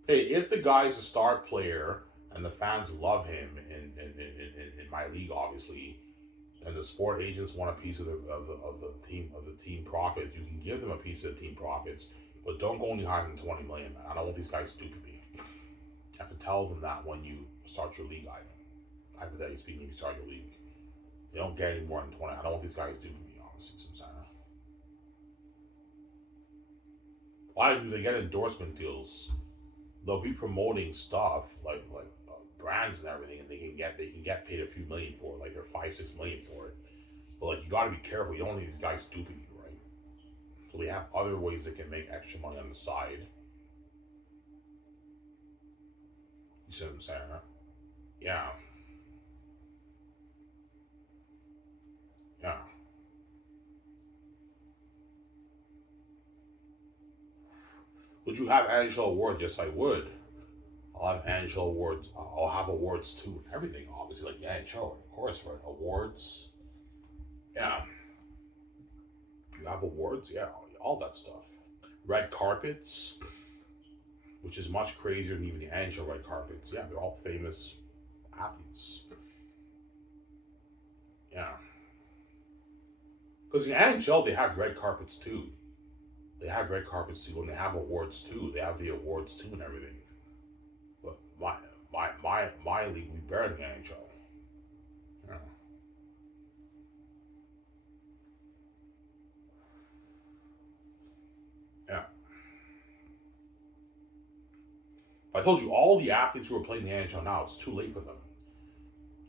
Hey, if the guy's a star player and the fans love him in my league, obviously, and the sport agents want a piece of the team profits, you can give them a piece of the team profits, but don't go any higher than 20 million, man. I don't want these guys duping me. You have to tell them that when you start your league, Ivan. Hypothetically speaking, if you start your league, they don't get any more than 20. I don't want these guys duping me, obviously, sometimes. Why do they get endorsement deals? They'll be promoting stuff like brands and everything, and they can get paid a few million for it, like they're 5-6 million for it. But like you got to be careful. You don't want these guys duping you, right? So they have other ways they can make extra money on the side. You see what I'm saying? Huh? Yeah, yeah. Would you have NHL awards? Yes, I would. I'll have NHL awards. I'll have awards too. Everything, obviously, like the NHL, of course, right? Awards. Yeah. You have awards? Yeah, all that stuff. red carpets, which is much crazier than even the NHL red carpets. Yeah, they're all famous athletes. Yeah. Because in the NHL, they have red carpets too. They have red carpets too, and they have awards too. They have the awards too and everything. But my league would be better than the NHL. Yeah. Yeah. If I told you all the athletes who are playing in the NHL now, it's too late for them.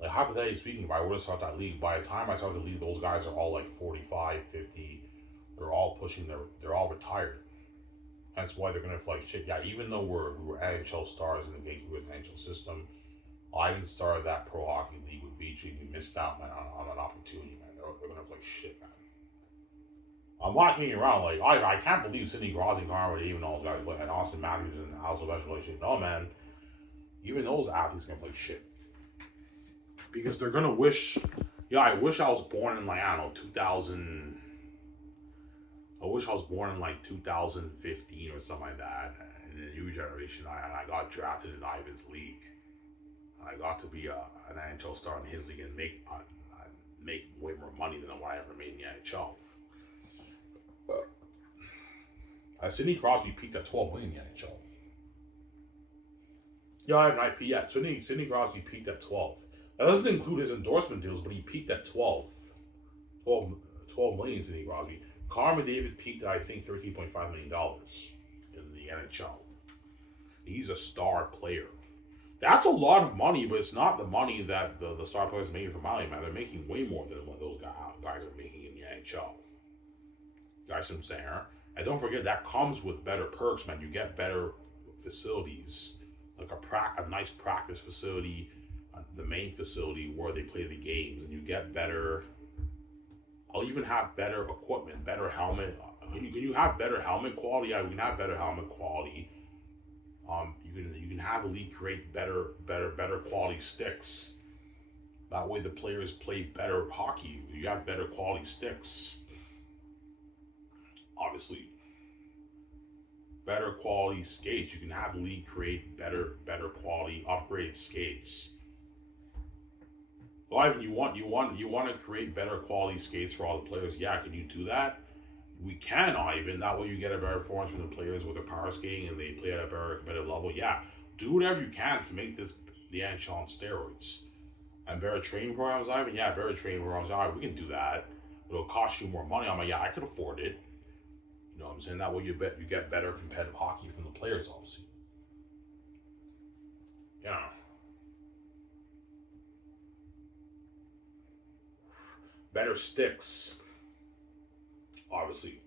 Like, hypothetically speaking, if I were to start that league, by the time I start the league, those guys are all like 45, 50. They're all pushing they're all retired. That's why they're gonna feel like shit. Yeah, even though we were NHL stars in the Vancouver NHL system, I even started that pro hockey league with VG. We missed out, man, on an opportunity, man. They're gonna feel like shit, man. I'm not hanging around. Like, I can't believe Sidney Crosby, Carver, even those guys, like, and Austin Matthews and Al Silvestri, like shit. No, man. Even those athletes are gonna play shit. Because they're gonna wish, yeah, I wish I was born in, like, I don't know, 2000. I wish I was born in like 2015 or something like that. In the new generation, I got drafted in Ivan's league. I got to be an NHL star in his league and make way more money than what I ever made in the NHL. Sidney Crosby peaked at 12 million in the NHL. Yeah, I have an IP yet. Sidney Crosby peaked at 12. That doesn't include his endorsement deals, but he peaked at 12. 12 million Sidney Crosby. Connor McDavid peaked at, I think, $13.5 million in the NHL. He's a star player. That's a lot of money, but it's not the money that the star players are making from Maui, man. They're making way more than what those guys are making in the NHL. You guys see what I'm saying? Huh? And don't forget, that comes with better perks, man. You get better facilities, like a nice practice facility, the main facility where they play the games, and you get better. I'll even have better equipment, better helmet. Can you have better helmet quality? Yeah, we can have better helmet quality. You can have the league create better quality sticks. That way, the players play better hockey. You have better quality sticks. Obviously, better quality skates. You can have the league create better quality upgraded skates. Well, Ivan, you want to create better quality skates for all the players. Yeah, can you do that? We can, Ivan. That way you get a better performance from the players with their power skating and they play at a better competitive level. Yeah, do whatever you can to make this the NHL on steroids. And better training programs, Ivan. Yeah, better training programs. All right, we can do that. But it'll cost you more money. I'm like, yeah, I could afford it. You know what I'm saying? That way you get better competitive hockey from the players, obviously. Yeah. Better sticks, obviously.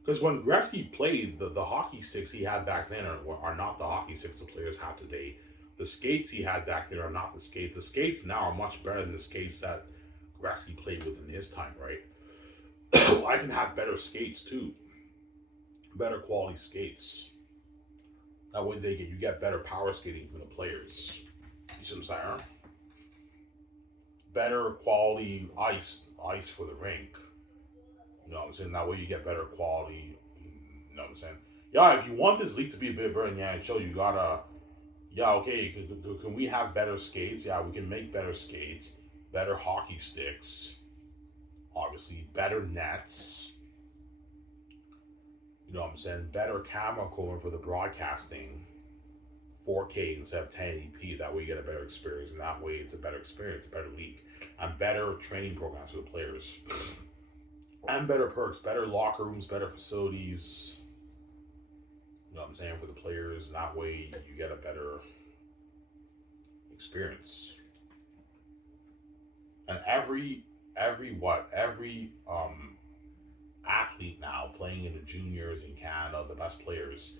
Because when Gretzky played, the hockey sticks he had back then are not the hockey sticks the players have today. The skates he had back then are not the skates. The skates now are much better than the skates that Gretzky played with in his time, right? I can have better skates too. Better quality skates. That way you get better power skating from the players. You see what I'm saying? Better quality ice for the rink. You know what I'm saying? That way you get better quality. You know what I'm saying? Yeah, if you want this league to be a bit better in the NHL, you gotta. Yeah, okay. Can we have better skates? Yeah, we can make better skates, better hockey sticks, obviously better nets. You know what I'm saying? Better camera equipment for the broadcasting. 4K instead of 1080p. That way you get a better experience, and that way it's a better experience, a better league, and better training programs for the players, and better perks, better locker rooms, better facilities. You know what I'm saying, for the players, and that way you get a better experience. And every athlete now playing in the juniors in Canada, the best players,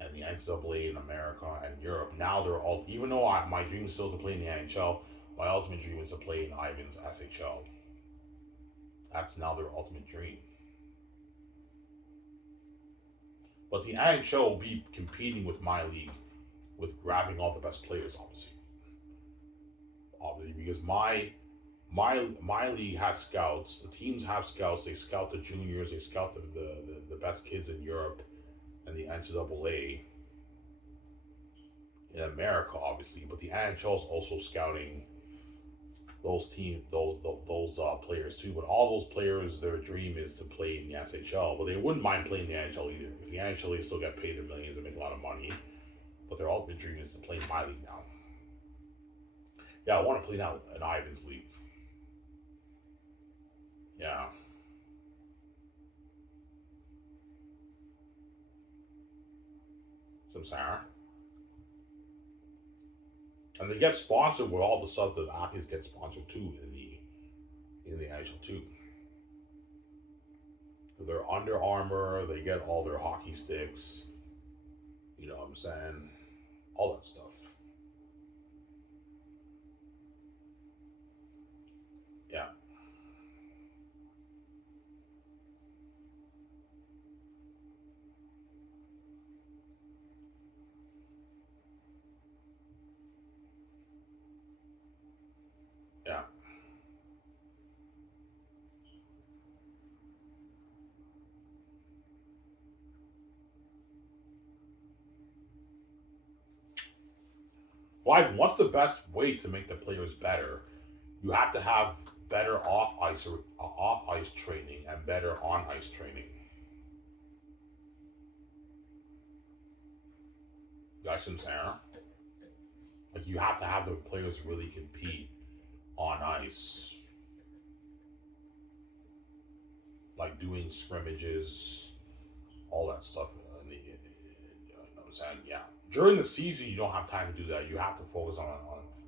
and the NCAA in America and Europe. Now they're all, even though my dream is still to play in the NHL, my ultimate dream is to play in Ivan's SHL. That's now their ultimate dream. But the NHL will be competing with my league, with grabbing all the best players, obviously. Because my My league has scouts. The teams have scouts. They scout the juniors. They scout the best kids in Europe and the NCAA in America, obviously. But the NHL is also scouting those players too. But all those players, their dream is to play in the SHL. But they wouldn't mind playing in the NHL either, because the NHL they still get paid their millions and make a lot of money. But their ultimate dream is to play in my league now. Yeah, I want to play now in Ivan's league. Yeah, some Sarah. And they get sponsored with all the stuff that athletes get sponsored too in the NHL too. Their Under Armour, they get all their hockey sticks. You know what I'm saying? All that stuff. Yeah, yeah. Why? What's the best way to make the players better? You have to have better off ice training and better on ice training. You guys see what I'm saying? Like you have to have the players really compete on ice, like doing scrimmages, all that stuff. You know what I'm saying? Yeah. During the season, you don't have time to do that. You have to focus on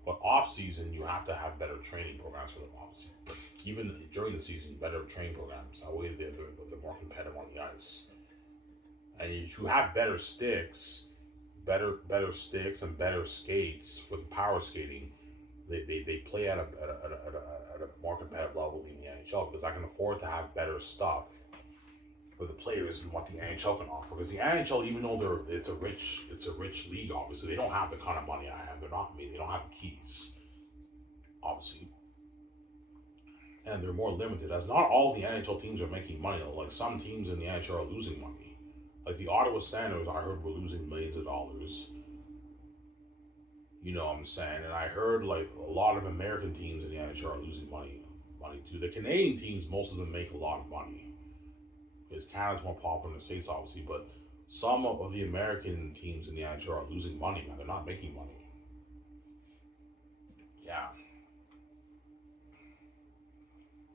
but off season, you have to have better training programs for them. Obviously, even during the season, better training programs. That way, they're more competitive on the ice. And you have better sticks and better skates for the power skating. They play at a more competitive level in the NHL because I can afford to have better stuff for the players and what the NHL can offer. Because the NHL, even though it's a rich league, obviously they don't have the kind of money I have. They're not me. They don't have the keys, obviously, and they're more limited. As not all the NHL teams are making money. Like some teams in the NHL are losing money. Like the Ottawa Senators, I heard were losing millions of dollars. You know what I'm saying? And I heard like a lot of American teams in the NHL are losing money too. The Canadian teams, most of them make a lot of money because Canada's more popular in the states, obviously. But some of the American teams in the NHL are losing money, man. They're not making money. Yeah,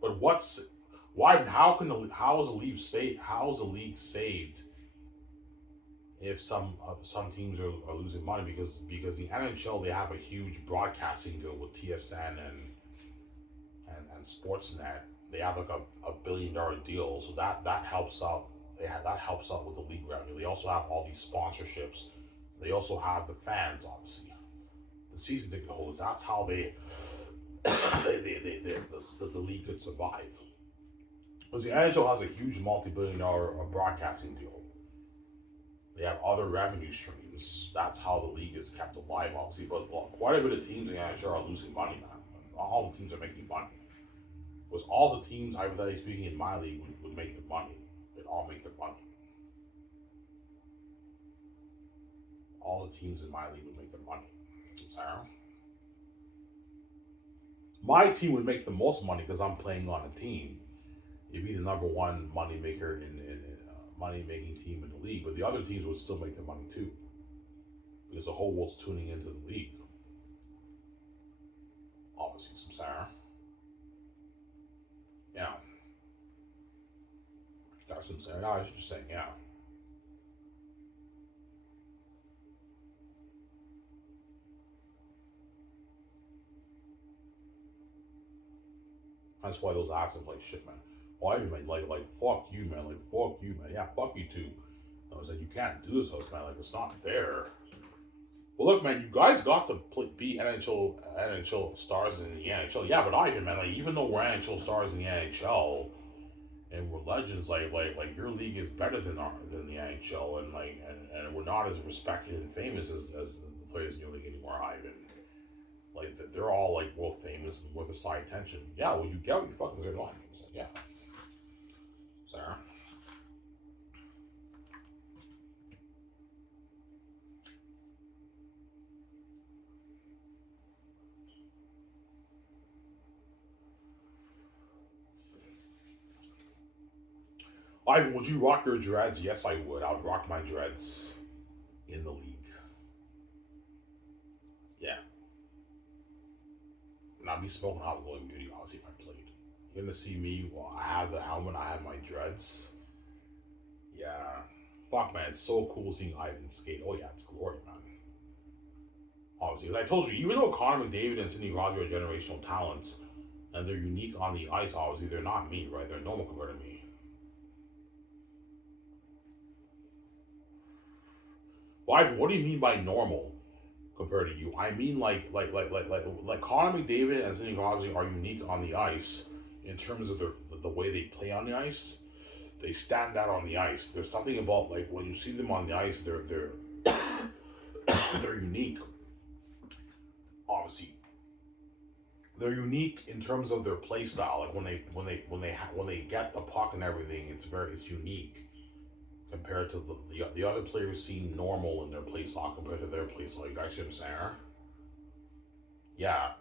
but what's why? How is the league saved? How is the league saved if some teams are losing money because the NHL they have a huge broadcasting deal with TSN and Sportsnet. They have like a $1 billion deal, so that helps out. That helps out with the league revenue. They also have all these sponsorships. They also have the fans, obviously, the season ticket holders. That's how the league could survive. Because the NHL has a huge multi-billion-dollar broadcasting deal. They have other revenue streams. That's how the league is kept alive, obviously. But well, quite a bit of teams in the NHL are losing money, man. All the teams are making money. Because all the teams, hypothetically speaking, in my league would make the money. They'd all make the money. All the teams in my league would make the money. Sarah? My team would make the most money because I'm playing on a team. It'd be the number one money maker in money making team in the league. But the other teams would still make the money too because the whole world's tuning into the league. Obviously, some Sarah. Yeah, got some Sarah. No, I was just saying, yeah. That's why those assets like shit, man. Why you man? Like fuck you, man. Like fuck you, man. Yeah, fuck you too. I was like, you can't do this, host, man. Like it's not fair. Well, look, man, you guys got to be NHL stars in the NHL. Yeah, but I, man, like even though we're NHL stars in the NHL and we're legends, like your league is better than the NHL, and and we're not as respected and famous as the players in your league anymore, Ivan. like they're all like world famous and worth a side attention. Yeah, well, you get what you fucking deserve. Like, yeah, Sarah. Ivan, would you rock your dreads? Yes, I would. I would rock my dreads in the league. Yeah, and I'd be smoking hot Lloyd Beauty, obviously, if I played. You're gonna see me. Well, I have the helmet. I have my dreads. Yeah. Fuck, man, it's so cool seeing Ivan skate. Oh, yeah, it's glory, man. Obviously, as I told you, even though Connor McDavid and Sidney Crosby are generational talents, and they're unique on the ice, obviously, they're not me, right? They're normal compared to me. Well, Ivan, what do you mean by normal compared to you? I mean, like Connor McDavid and Sidney Crosby are unique on the ice in terms of the way they play on the ice. They stand out on the ice. There's something about like when you see them on the ice, they're they're unique. Obviously, they're unique in terms of their play style. Like when they get the puck and everything, it's unique compared to the other players seem normal in their play style compared to their play style. You guys see what I'm saying? Yeah,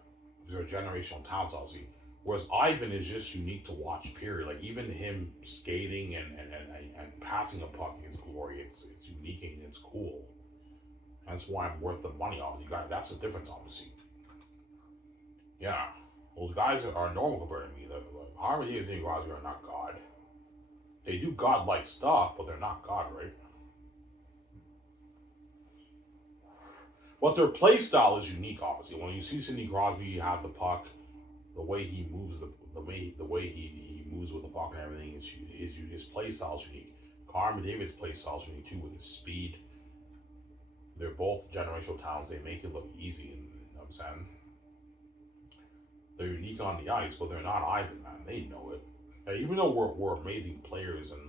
these are generational talents, obviously. Whereas Ivan is just unique to watch. Period. Like even him skating and passing a puck is glory. It's unique and it's cool. That's why I'm worth the money. Obviously, that's the difference. Obviously, yeah. Those guys are normal compared to me. Harvey and Sidney Crosby are not God. They do godlike stuff, but they're not God, right? But their play style is unique, obviously. When you see Sidney Crosby have the puck, the way he moves, the way he moves with the puck and everything, his play style is unique. Connor McDavid's play style is unique too, with his speed. They're both generational talents. They make it look easy, and you know what I'm saying? They're unique on the ice, but they're not Ivan, man. They know it. Even though we're amazing players and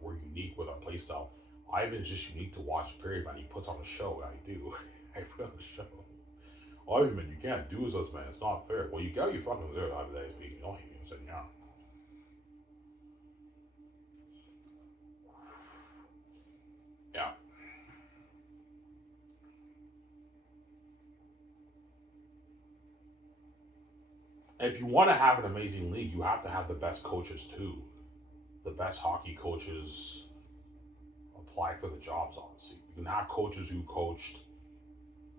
we're unique with our play style, Ivan's just unique to watch, period, man. He puts on a show. I do. I put on a show. Ivan, man, you can't do this, man. It's not fair. Well, you got you fucking deserve Ivan that speaking. Don't hate me. I'm saying, yeah. Yeah. And if you want to have an amazing league, you have to have the best coaches too. The best hockey coaches apply for the jobs. Obviously, you can have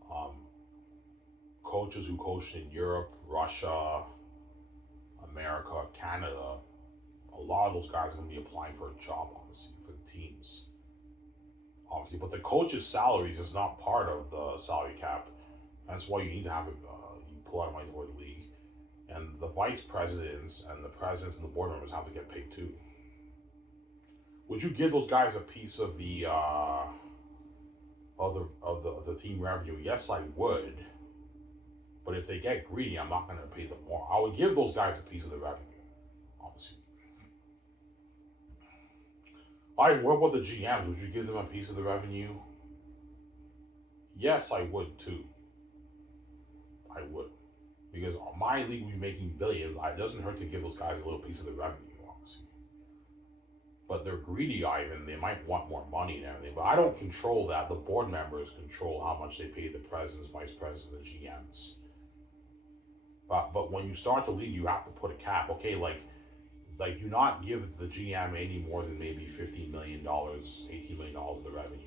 um, coaches who coached in Europe, Russia, America, Canada. A lot of those guys are going to be applying for a job, obviously, for the teams. Obviously, but the coaches' salaries is not part of the salary cap. That's why you need to have it. You pull out of my toward the league, and the vice presidents and the presidents and the board members have to get paid too. Would you give those guys a piece of the of the team revenue? Yes, I would. But if they get greedy, I'm not going to pay them more. I would give those guys a piece of the revenue, obviously. All right, what about the GMs? Would you give them a piece of the revenue? Yes, I would too. I would. Because my league would be making billions. It doesn't hurt to give those guys a little piece of the revenue, obviously. But they're greedy, Ivan. They might want more money and everything. But I don't control that. The board members control how much they pay the presidents, vice presidents, and the GMs. But when you start the league, you have to put a cap. Okay, like do not give the GM any more than maybe $15 million, $18 million of the revenue.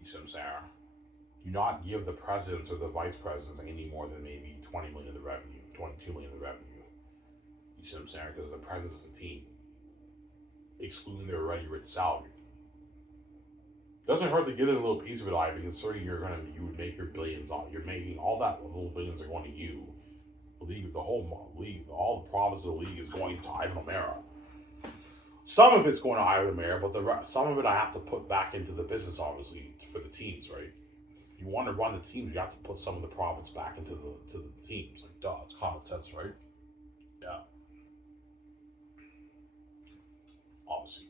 You see what I'm saying? Do not give the presidents or the vice presidents any more than maybe 20 million of the revenue, 22 million of the revenue. You see what I'm saying? Because the presidents of the team, excluding their already rich salary. Doesn't hurt to give them a little piece of it, Ivy, considering you would make your billions on. You're making all that. Those billions are going to you. The league, the whole league, all the province of the league is going to Ivan O'Meara. Some of it's going to Ivan O'Meara, but some of it I have to put back into the business, obviously, for the teams, right? If you want to run the teams, you have to put some of the profits back into the teams. Like, duh, it's common sense, right? Yeah, obviously.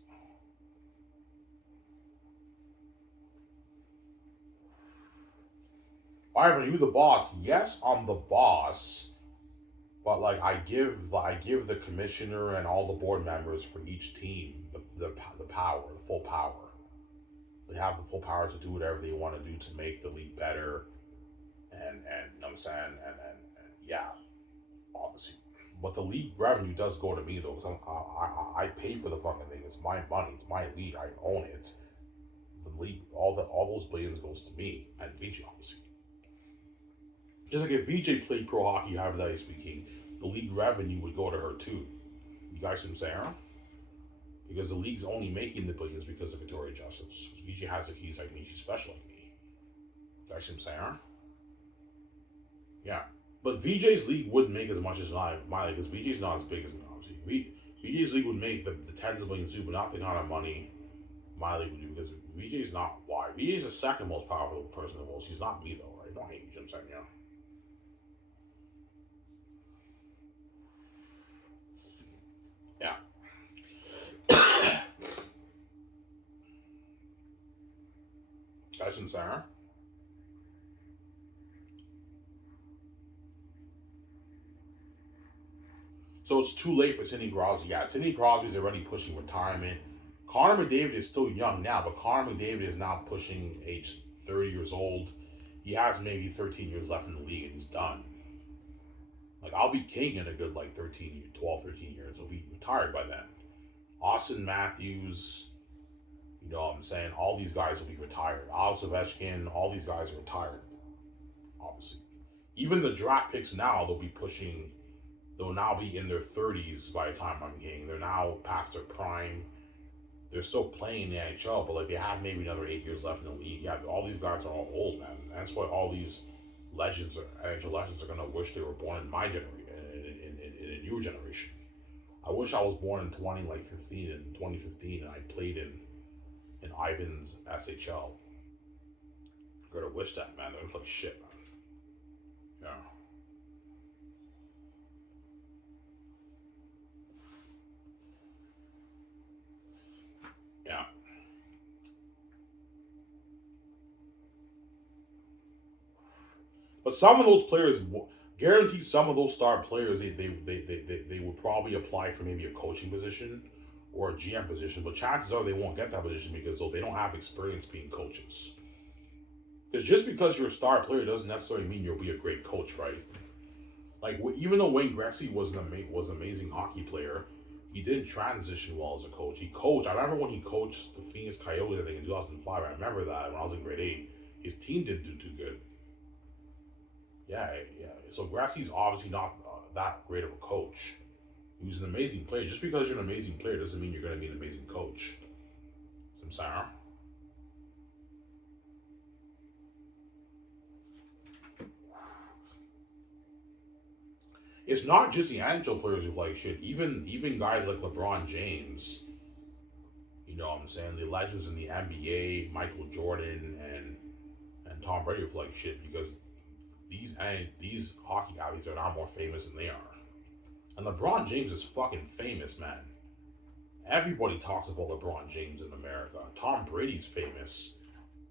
Ivan, are you the boss? Yes, I'm the boss. But like I give the commissioner and all the board members for each team the power, the full power. They have the full power to do whatever they want to do to make the league better. And you know what I'm saying, and yeah, obviously. But the league revenue does go to me though, because I pay for the fucking thing. It's my money. It's my league. I own it. The league, all those blazers goes to me and VJ obviously. Just like if VJ played pro hockey, however that is speaking, the league revenue would go to her too. You guys see what I'm saying? Huh? Because the league's only making the billions because of Victoria Justice. VJ has the keys like me. She's special like me. You guys see what I'm saying? Huh? Yeah. But VJ's league wouldn't make as much as my league because VJ's not as big as me, obviously. VJ's league would make the tens of millions too, but not the kind of money my league would do because VJ's not wide. VJ's the second most powerful person in the world. She's not me though, right? Don't hate me, you know what I'm saying? Yeah. That's insane. Huh? So it's too late for Sidney Crosby. Yeah, Sidney Crosby's already pushing retirement. Connor McDavid is still young now, but Connor McDavid is now pushing age 30 years old. He has maybe 13 years left in the league and he's done. Like, I'll be king in a good, like, 12, 13 years. I'll be retired by then. Austin Matthews, you know what I'm saying? All these guys will be retired. Alex Ovechkin, all these guys are retired, obviously. Even the draft picks now, they'll now be in their 30s by the time I'm king. They're now past their prime. They're still playing the NHL, but like they have maybe another 8 years left in the league. Yeah, all these guys are all old, man. That's why all these NHL legends, are gonna wish they were born in my generation, in a new generation. I wish I was born in 2015, and I played in Ivan's SHL. I gotta wish that, man. That was like shit, man. Yeah, yeah. But some of those players, guaranteed, some of those star players, they would probably apply for maybe a coaching position or a GM position. But chances are they won't get that position because they don't have experience being coaches. Because just because you're a star player doesn't necessarily mean you'll be a great coach, right? Like even though Wayne Gretzky was an amazing hockey player, he didn't transition well as a coach. He coached. I remember when he coached the Phoenix Coyotes, I think in 2005. I remember that when I was in grade eight, his team didn't do too good. Yeah, yeah. So Gretzky's obviously not that great of a coach. He was an amazing player. Just because you're an amazing player doesn't mean you're going to be an amazing coach. I'm sorry. It's not just the NHL players who like shit. Even guys like LeBron James, you know what I'm saying, the legends in the NBA, Michael Jordan and Tom Brady are like shit because these hockey athletes are not more famous than they are. And LeBron James is fucking famous, man. Everybody talks about LeBron James in America. Tom Brady's famous.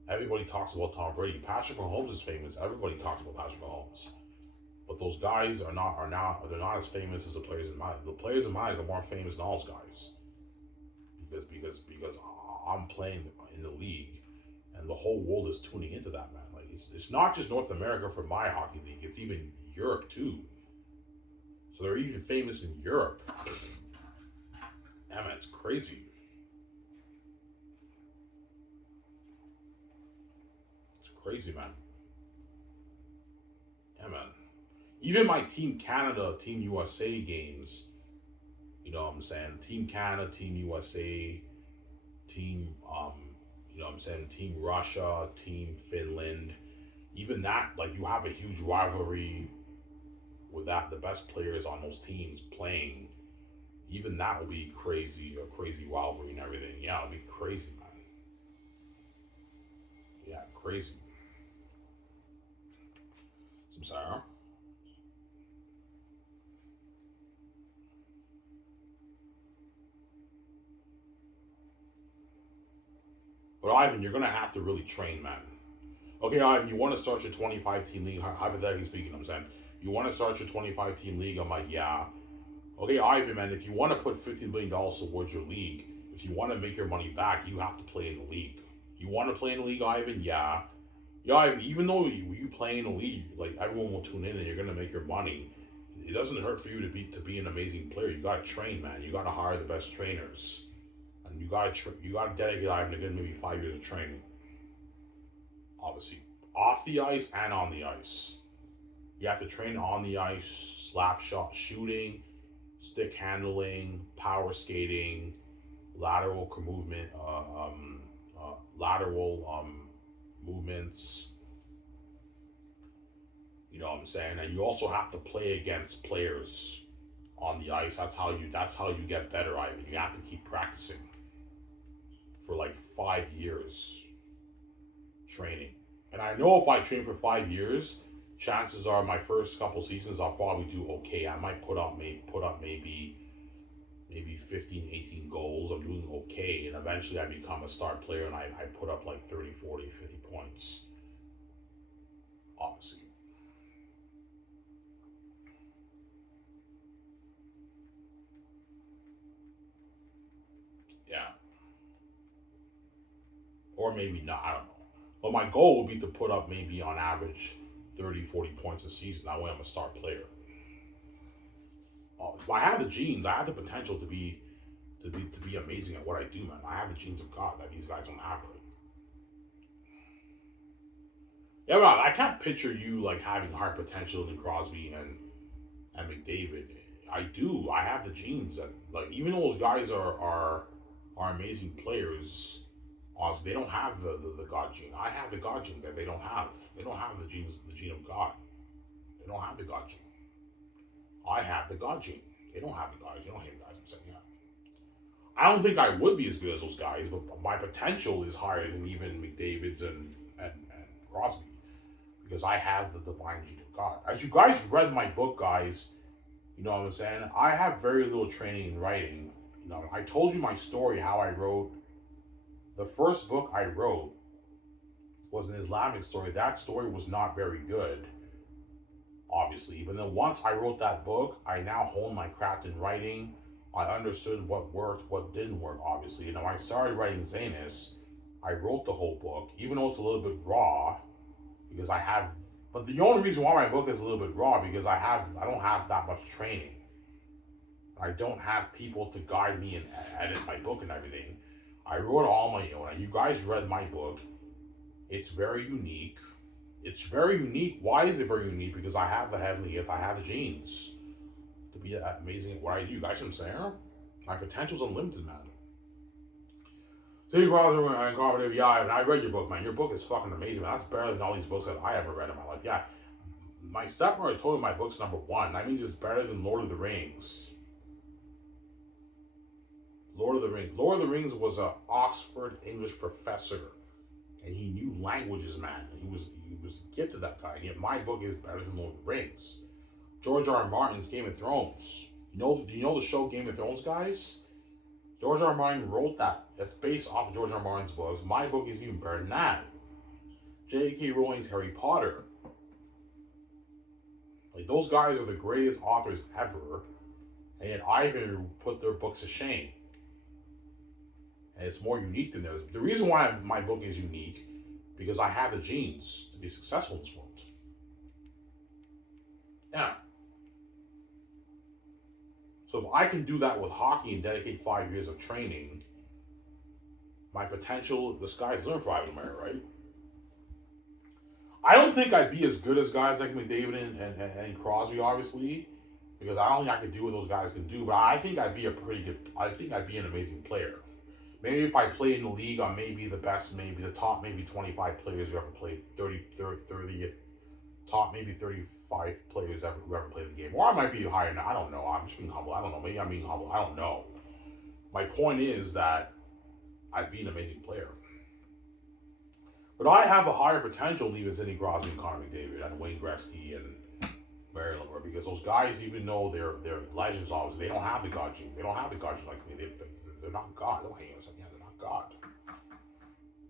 Everybody talks about Tom Brady. Patrick Mahomes is famous. Everybody talks about Patrick Mahomes. But those guys they're not as famous as the players in my league. The players in my league are more famous than those guys. Because I'm playing in the league and the whole world is tuning into that, man. Like it's not just North America for my hockey league, it's even Europe too. So they're even famous in Europe. Yeah, man, it's crazy. It's crazy, man. Yeah, man. Even my Team Canada, Team USA games, you know what I'm saying? Team Canada, Team USA, Team you know what I'm saying, Team Russia, Team Finland. Even that, like you have a huge rivalry with that, the best players on those teams playing. Even that would be crazy, a crazy rivalry and everything. Yeah, it'd be crazy, man. Yeah, crazy. I'm sorry. But Ivan, you're gonna have to really train, man. Okay, you want to start your 25 team league, hypothetically speaking, I'm saying. You want to start your 25 team league? I'm like, yeah. Okay, Ivan, man, if you want to put $15 billion towards your league, if you want to make your money back, you have to play in the league. You want to play in the league, Ivan? Yeah. Yeah, Ivan, even though you play in the league, like everyone will tune in and you're going to make your money, it doesn't hurt for you to be an amazing player. You got to train, man. You got to hire the best trainers. And you got to dedicate Ivan to get maybe 5 years of training. Obviously, off the ice and on the ice. You have to train on the ice, slap shot shooting, stick handling, power skating, lateral movement, lateral movements. You know what I'm saying? And you also have to play against players on the ice. That's how you get better, Ivan. You have to keep practicing for like 5 years training. And I know if I train for 5 years, chances are my first couple seasons I'll probably do okay. I might put up maybe 15, 18 goals. I'm doing okay, and eventually I become a star player and I put up like 30, 40, 50 points. Obviously. Yeah. Or maybe not, I don't know. But my goal would be to put up maybe on average 30, 40 points a season. That way I'm a star player. But I have the genes. I have the potential to be amazing at what I do, man. I have the genes of God that these guys don't have. Right? Yeah, but I can't picture you like having higher potential than Crosby and McDavid. I do. I have the genes that like even though those guys are amazing players. Obviously, they don't have the God gene. I have the God gene that they don't have. They don't have the gene of God. They don't have the God gene. I have the God gene. They don't have the God gene. They don't have the God gene. I'm saying, yeah. I don't think I would be as good as those guys, but my potential is higher than even McDavid's and Crosby because I have the divine gene of God. As you guys read my book, guys, you know what I'm saying? I have very little training in writing. You know, I told you my story, how I wrote. The first book I wrote was an Islamic story. That story was not very good, obviously. But then once I wrote that book, I now honed my craft in writing. I understood what worked, what didn't work, obviously. And when I started writing Zanus, I wrote the whole book, even though it's a little bit raw, because I have. But the only reason why my book is a little bit raw because I don't have that much training. I don't have people to guide me and edit my book and everything. I wrote it all on my own. And you guys read my book. It's very unique. It's very unique. Why is it very unique? Because I have the heavenly gift. I have the genes to be amazing at what I do. You guys know what I'm saying? My potential's unlimited, man. City Crosby and Carver, yeah, and I read your book, man. Your book is fucking amazing, man. That's better than all these books that I ever read in my life. Yeah. My stepmother told me my book's #1. That means it's better than Lord of the Rings. Lord of the Rings. Lord of the Rings was an Oxford English professor, and he knew languages, man. He was gifted, that guy. And yet my book is better than Lord of the Rings. George R. R. Martin's Game of Thrones. Do you know the show Game of Thrones, guys? George R. R. Martin wrote that. It's based off of George R. R. Martin's books. My book is even better than that. J.K. Rowling's Harry Potter. Like those guys are the greatest authors ever, and yet I even put their books to shame. And it's more unique than theirs. The reason why my book is unique, because I have the genes to be successful in this world. Yeah. So if I can do that with hockey and dedicate 5 years of training, my potential, the sky's the limit for Ivan Murray, right? I don't think I'd be as good as guys like McDavid and Crosby, obviously, because I don't think I could do what those guys can do, but I think I'd be an amazing player. Maybe if I played in the league, I'm maybe the best, maybe the top, maybe 25 players who ever played, 30 top maybe 35 players who ever played the game. Or I might be higher now. I don't know. I'm just being humble. I don't know. Maybe I'm being humble. I don't know. My point is that I'd be an amazing player. But I have a higher potential than even Sidney Crosby and Connor McDavid and Wayne Gretzky and Barry Lindor, because those guys, even though they're legends, obviously, they don't have the God gene. They don't have the God gene like me. They're not God. Don't hang on a second. They're not God.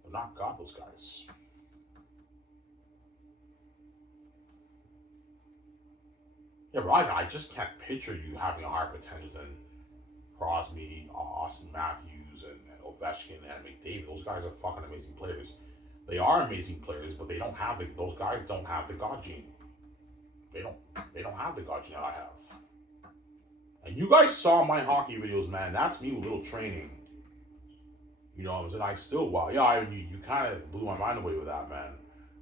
They're not God, those guys. Yeah, but I just can't picture you having a higher potential than Crosby, Austin Matthews, and Ovechkin and McDavid. Those guys are fucking amazing players. They are amazing players, but they don't have those guys don't have the God gene. They don't they don't have the God gene that I have. And you guys saw my hockey videos, man. That's me with little training. You know what I'm saying? I still, wow, yeah, you kind of blew my mind away with that, man.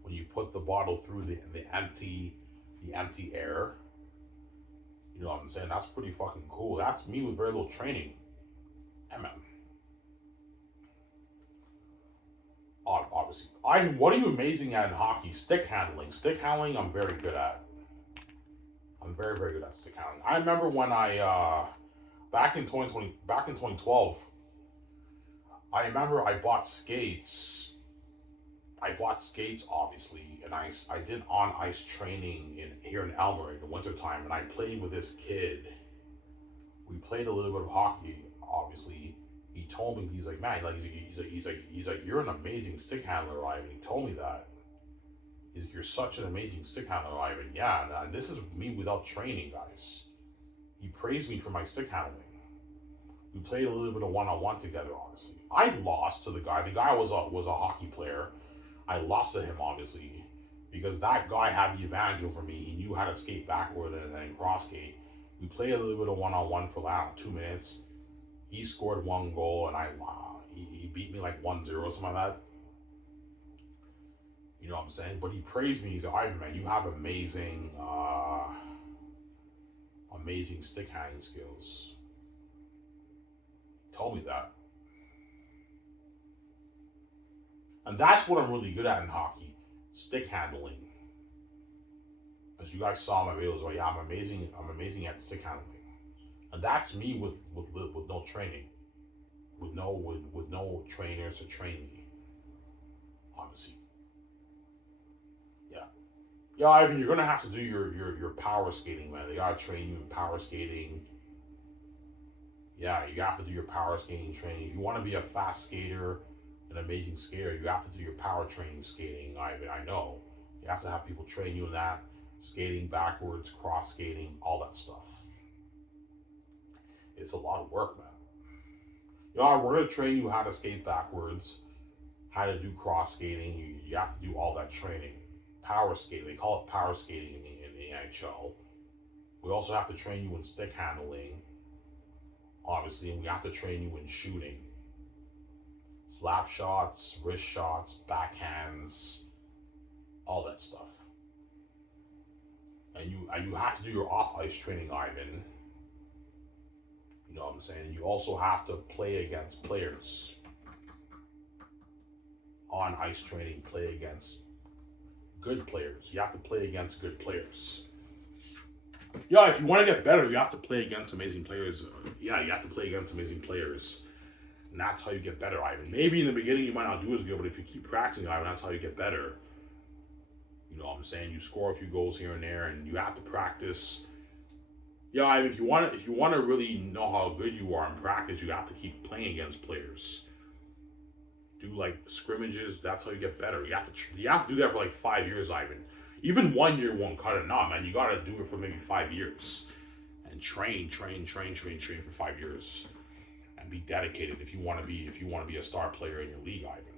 When you put the bottle through the empty air, you know what I'm saying? That's pretty fucking cool. That's me with very little training. Yeah, man. Obviously, what are you amazing at in hockey? Stick handling. Stick handling, I'm very good at. I'm very, very good at stick handling. I remember when back in 2012, I remember I bought skates. I bought skates, obviously, and I did on ice training here in Elmer in the wintertime, and I played with this kid. We played a little bit of hockey, obviously. He told me, he's like, man, like he's like, you're an amazing stick handler, Ivan. He told me that. He's like, you're such an amazing stick handler, Ivan. Yeah, and this is me without training, guys. He praised me for my stick handling. We played a little bit of one-on-one together, honestly. I lost to the guy. The guy was a hockey player. I lost to him, obviously, because that guy had the advantage over me. He knew how to skate backward and then cross skate. We played a little bit of one-on-one for 2 minutes. He scored 1 goal, and he beat me like 1-0 or something like that. You know what I'm saying? But he praised me. He said, Ivan, man, you have amazing stick handling skills. He told me that. And that's what I'm really good at in hockey. Stick handling. As you guys saw in my videos, yeah, I'm amazing at stick handling. And that's me with no training. With no trainers to train me. Honestly. Yeah. Yeah, Ivan, you're gonna have to do your power skating, man. They gotta train you in power skating. Yeah, you have to do your power skating training. If you want to be a fast skater, an amazing skater, you have to do your power training skating, Ivan. I know. You have to have people train you in that. Skating backwards, cross skating, all that stuff. It's a lot of work, man. Yeah, we're gonna train you how to skate backwards, how to do cross skating. You have to do all that training. Power skating, they call it power skating in the NHL. We also have to train you in stick handling, obviously, and we have to train you in shooting. Slap shots, wrist shots, backhands, all that stuff. And you have to do your off-ice training, Ivan. You know what I'm saying? You also have to play against players. On ice training, play against good players. You have to play against good players. Yeah, if you want to get better, you have to play against amazing players. Yeah, you have to play against amazing players. And that's how you get better, Ivan. Maybe in the beginning you might not do as good, but if you keep practicing, Ivan, that's how you get better. You know what I'm saying? You score a few goals here and there, and you have to practice. Yeah, Ivan, if you want to really know how good you are in practice, you have to keep playing against players. Do like scrimmages. That's how you get better. You have to do that for like 5 years, Ivan. Even 1 year won't cut it. Nah, man, you gotta do it for maybe 5 years, and train for 5 years, and be dedicated if you want to be a star player in your league, Ivan.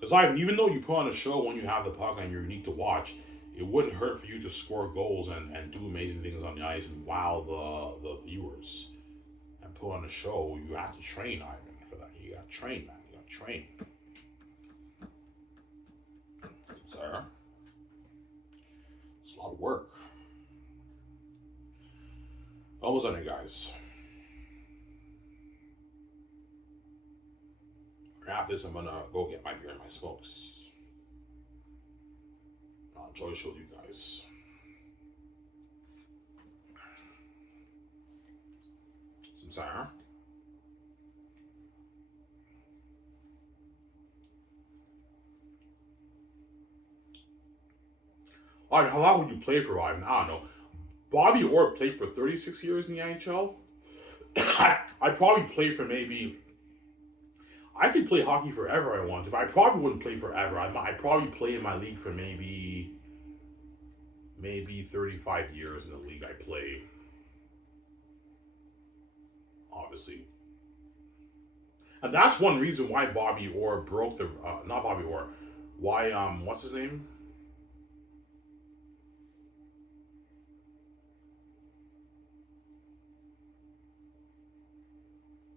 Because Ivan, even though you put on a show when you have the puck and you're unique to watch, it wouldn't hurt for you to score goals and do amazing things on the ice and wow the viewers and put on a show. You have to train, Ivan, for that. You gotta train, man. You gotta train. Sir, it's a lot of work. Almost done it, guys. After this, I'm gonna go get my beer and my smokes. I'll enjoy the show with you guys. Some sour. Alright, how long would you play for, Ivan? I don't know. Bobby Orr played for 36 years in the NHL. I'd probably play for maybe. I could play hockey forever I wanted to, but I probably wouldn't play forever. I'd probably play in my league for maybe maybe 35 years in the league I play. Obviously, and that's one reason why Bobby Orr broke the not Bobby Orr. Why what's his name?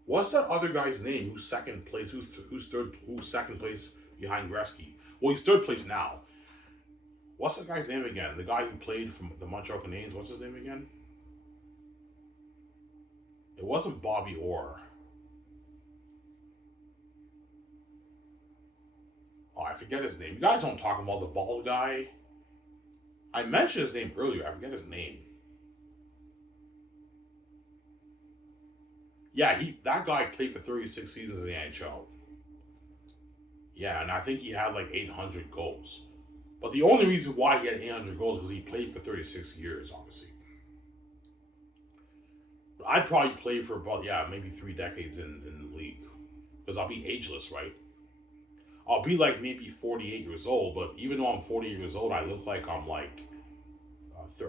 What's that other guy's name? Who's second place? Who's second place behind Gretzky? Well, he's third place now. What's the guy's name again? The guy who played from the Montreal Canadiens. What's his name again? It wasn't Bobby Orr. Oh, I forget his name. You guys don't talk about the bald guy. I mentioned his name earlier. I forget his name. Yeah, that guy played for 36 seasons in the NHL. Yeah, and I think he had like 800 goals. But the only reason why he had 800 goals was he played for 36 years, obviously. But I'd probably play for about, yeah, maybe 3 decades in the league. Because I'll be ageless, right? I'll be like maybe 48 years old, but even though I'm 48 years old, I look like I'm like,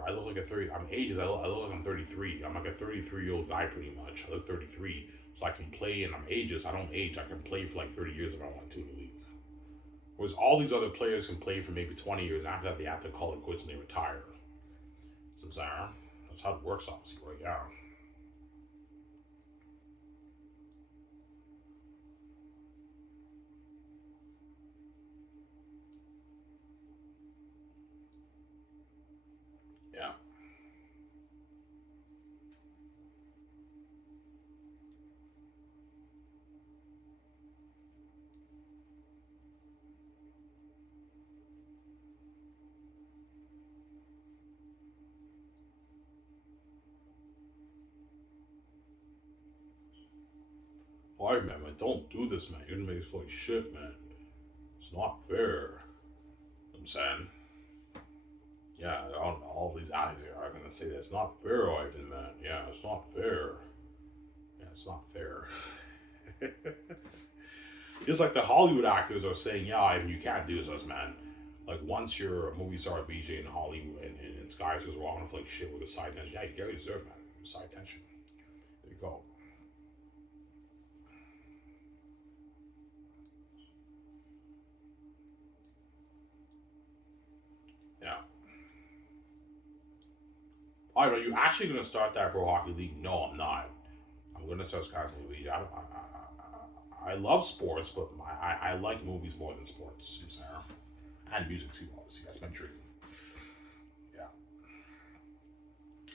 I look like a 30, I'm ages, I look like I'm 33. I'm like a 33-year-old guy pretty much. I look 33. So I can play and I'm ages. I don't age. I can play for like 30 years if I want to in the league. Whereas all these other players can play for maybe 20 years. And after that, they have to call it quits and they retire. So that's how it works, obviously, right? Yeah. Yeah. All right, man. Don't do this, man. You're gonna make us feel like shit, man. It's not fair. You know what I'm saying? Yeah, all these guys here are gonna say that it's not fair, Ivan, man. Yeah, it's not fair. Yeah, it's not fair. Just like the Hollywood actors are saying, yeah, Ivan, you can't do this, man. Like once you're a movie star, BJ in Hollywood, and it's guys who's walking off like shit with a side tension. Yeah, you get what you deserve, man. Side tension. There you go. Yeah. All right, are you actually gonna start that pro hockey league? No, I'm not. I'm gonna start Skyscraper League. I love sports, but I like movies more than sports, Sarah. And music too, obviously. That's my dream. Yeah.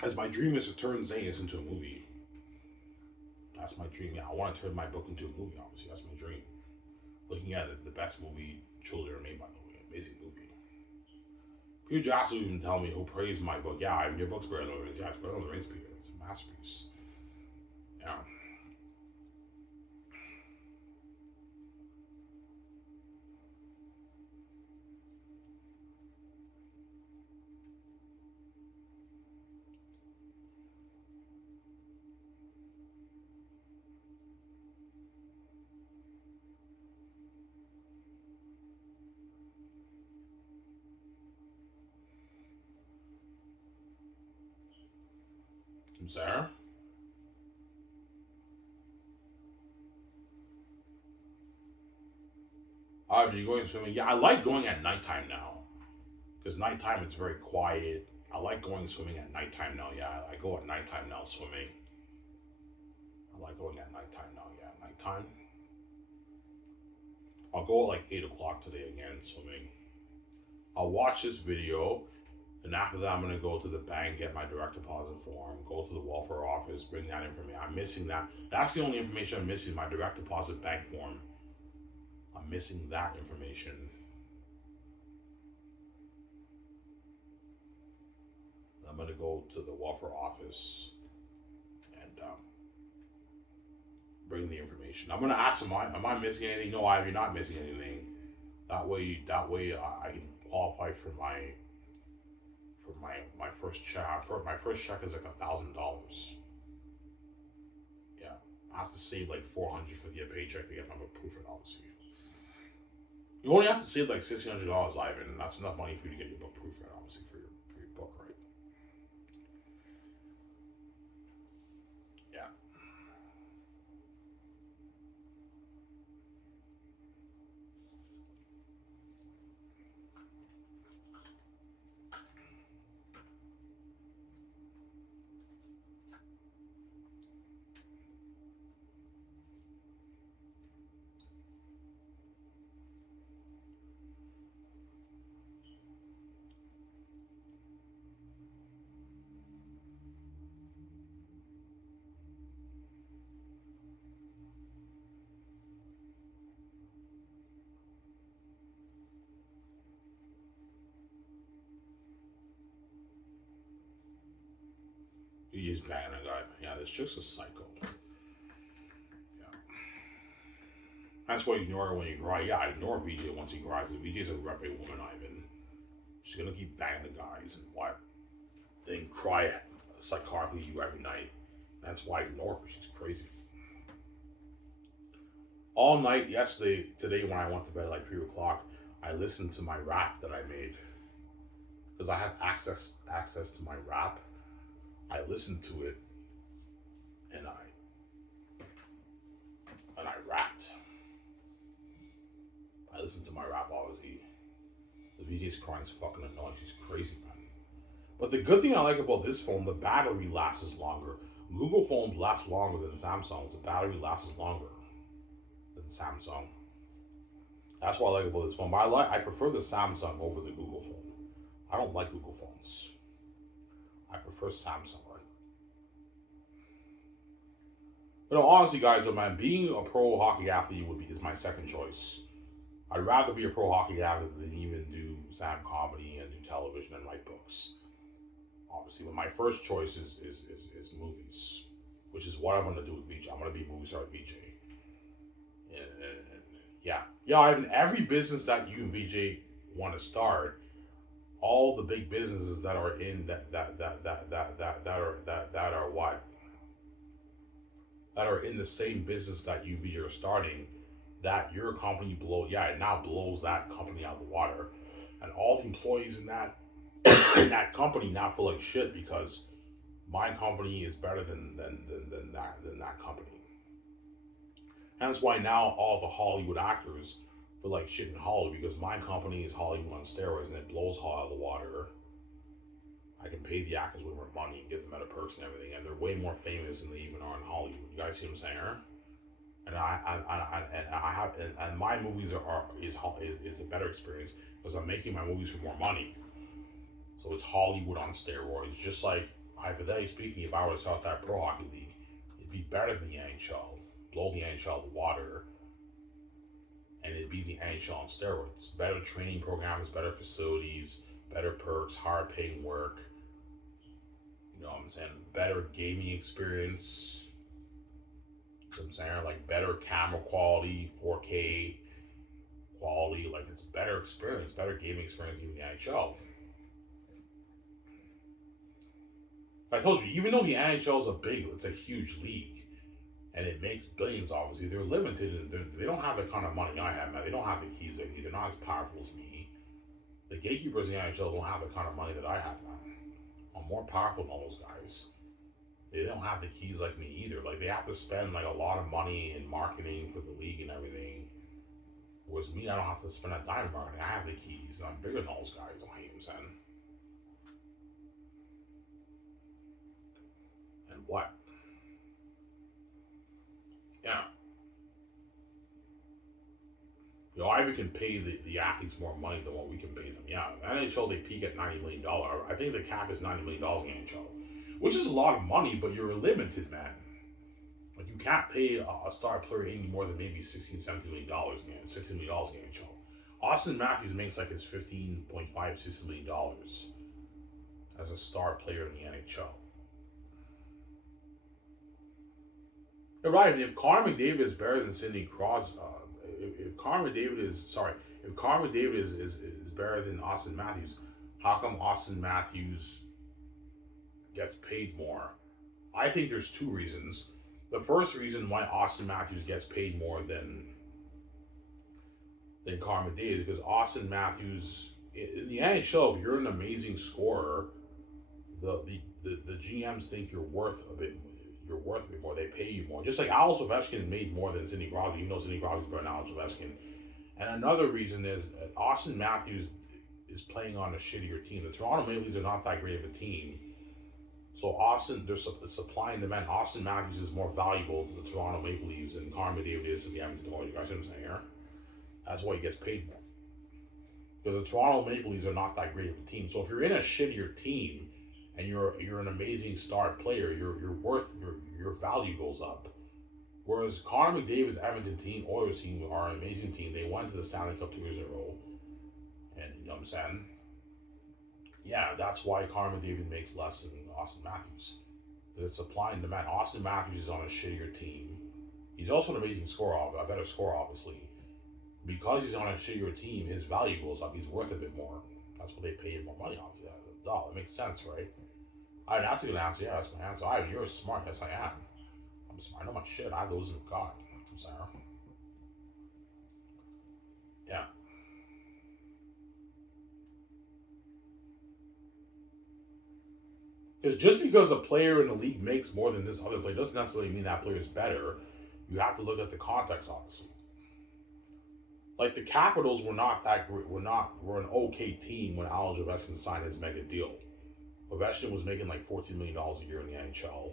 As my dream is to turn Zanus into a movie. That's my dream. Yeah, I want to turn my book into a movie, obviously. That's my dream. Looking at it, the best movie children made, by the way. Amazing movie. Peter Jackson even tell me who praised my book. Yeah, your book's better than the Rings. Yeah, it's better than the Rings, Peter. It's a masterpiece. Yeah. Sarah? Are you going swimming? Yeah, I like going at nighttime now. Because nighttime it's very quiet. I like going swimming at nighttime now. Yeah, I go at nighttime now swimming. I like going at nighttime now. Yeah, nighttime. I'll go at like 8 o'clock today again swimming. I'll watch this video, and after that, I'm gonna go to the bank, get my direct deposit form, go to the welfare office, bring that information. I'm missing that. That's the only information I'm missing. My direct deposit bank form. I'm missing that information. I'm gonna go to the welfare office and bring the information. I'm gonna ask them, am I missing anything? No, you're not missing anything. That way, I can qualify for my first check. My first check is like $1,000. Yeah, I have to save like 400 for the paycheck to get my proof of obviously. You only have to save like $1,600, Ivan, and that's enough money for you to get your book proof, obviously, for your book right. Yeah. He's banging a guy. Yeah, this chick's a psycho. Yeah. That's why you ignore her when you cry. Yeah, I ignore VJ once he cries. VJ's a reprobate woman, Ivan. She's gonna keep banging the guys and what? Then cry psychotically you every night. That's why I ignore her. She's crazy. All night yesterday, today when I went to bed at like 3 o'clock, I listened to my rap that I made because I have access to my rap. I listened to it and I rapped. I listened to my rap obviously. The VJ's crying is fucking annoying. She's crazy, man. But the good thing I like about this phone, the battery lasts longer. Google phones last longer than Samsung's. The battery lasts longer than Samsung. That's what I like about this phone. But I prefer the Samsung over the Google phone. I don't like Google phones. I prefer Samsung, right? You know, honestly, guys, man, being a pro hockey athlete is my second choice. I'd rather be a pro hockey athlete than even do stand comedy and do television and write books. Obviously, but my first choice is movies, which is what I'm going to do with VJ. I'm going to be movie star VJ. And yeah. Ivan, every business that you and VJ want to start, all the big businesses that are in that are what that are in the same business that you VJ are starting, that your company it now blows that company out of the water, and all the employees in that in that company now feel like shit because my company is better than that company. And that's why now all the Hollywood actors feel like shit in Hollywood because my company is Hollywood on steroids and it blows Hollywood out of the water. I can pay the actors way more money and give them better perks and everything, and they're way more famous than they even are in Hollywood. You guys see what I'm saying? And and my movies is a better experience because I'm making my movies for more money. So it's Hollywood on steroids. Just like hypothetically speaking, if I were to start that pro hockey league, it'd be better than the NHL. Blow the NHL out of the water, and it'd be the NHL on steroids. Better training programs, better facilities, better perks, hard paying work. You know what I'm saying? Better gaming experience. You know what I'm saying? Like better camera quality, 4K quality. Like it's better experience, better gaming experience than the NHL. I told you, even though the NHL is it's a huge league, and it makes billions. Obviously, they're limited, and they don't have the kind of money I have, man. They don't have the keys like me. They're not as powerful as me. The gatekeepers in the NHL don't have the kind of money that I have, man. I'm more powerful than all those guys. They don't have the keys like me either. Like they have to spend like a lot of money in marketing for the league and everything. Whereas me, I don't have to spend a dime in marketing. I have the keys, and I'm bigger than all those guys. I hate them, son. And what? Yeah. You know, Ivy can pay the athletes more money than what we can pay them. Yeah, NHL they peak at $90 million. I think the cap is $90 million in NHL, which is a lot of money, but you're limited, man. Like you can't pay a star player any more than maybe $16, $17 million in $16 million in NHL. Austin Matthews makes like his $15.5, $16 million as a star player in the NHL. You're right. If Connor McDavid is better than Sidney Crosby, if Connor McDavid is better than Austin Matthews, how come Austin Matthews gets paid more? I think there's two reasons. The first reason why Austin Matthews gets paid more than Connor McDavid is because Austin Matthews in the NHL, if you're an amazing scorer, the GMs think you're worth a bit more. They pay you more. Just like Alex Ovechkin made more than Sidney Crosby, even though Sidney Crosby's better than Alex Ovechkin. And another reason is Austin Matthews is playing on a shittier team. The Toronto Maple Leafs are not that great of a team. So there's supply and demand. Austin Matthews is more valuable to the Toronto Maple Leafs than Connor McDavid is to the Edmonton Oilers. You guys see what I'm saying here? That's why he gets paid more. Because the Toronto Maple Leafs are not that great of a team. So if you're in a shittier team and you're an amazing star player, your value goes up. Whereas Connor McDavid's Edmonton team, Oilers team, are an amazing team. They went to the Stanley Cup 2 years in a row. And you know what I'm saying? Yeah, that's why Connor McDavid makes less than Austin Matthews. It's supply and demand. Austin Matthews is on a shittier team. He's also an amazing scorer, a better scorer, obviously. Because he's on a shittier team, his value goes up. He's worth a bit more. That's what they pay him more money on. Yeah, that makes sense, right? That's a good answer. Yeah, that's my answer. You're smart. Yes, I am. I'm smart. I know my shit. I have those in God. I'm sorry. Yeah. Because just because a player in the league makes more than this other player doesn't necessarily mean that player is better. You have to look at the context, obviously. Like the Capitals were not that great. Were an okay team when Alex Ovechkin signed his mega deal. Ovechkin was making like $14 million a year in the NHL.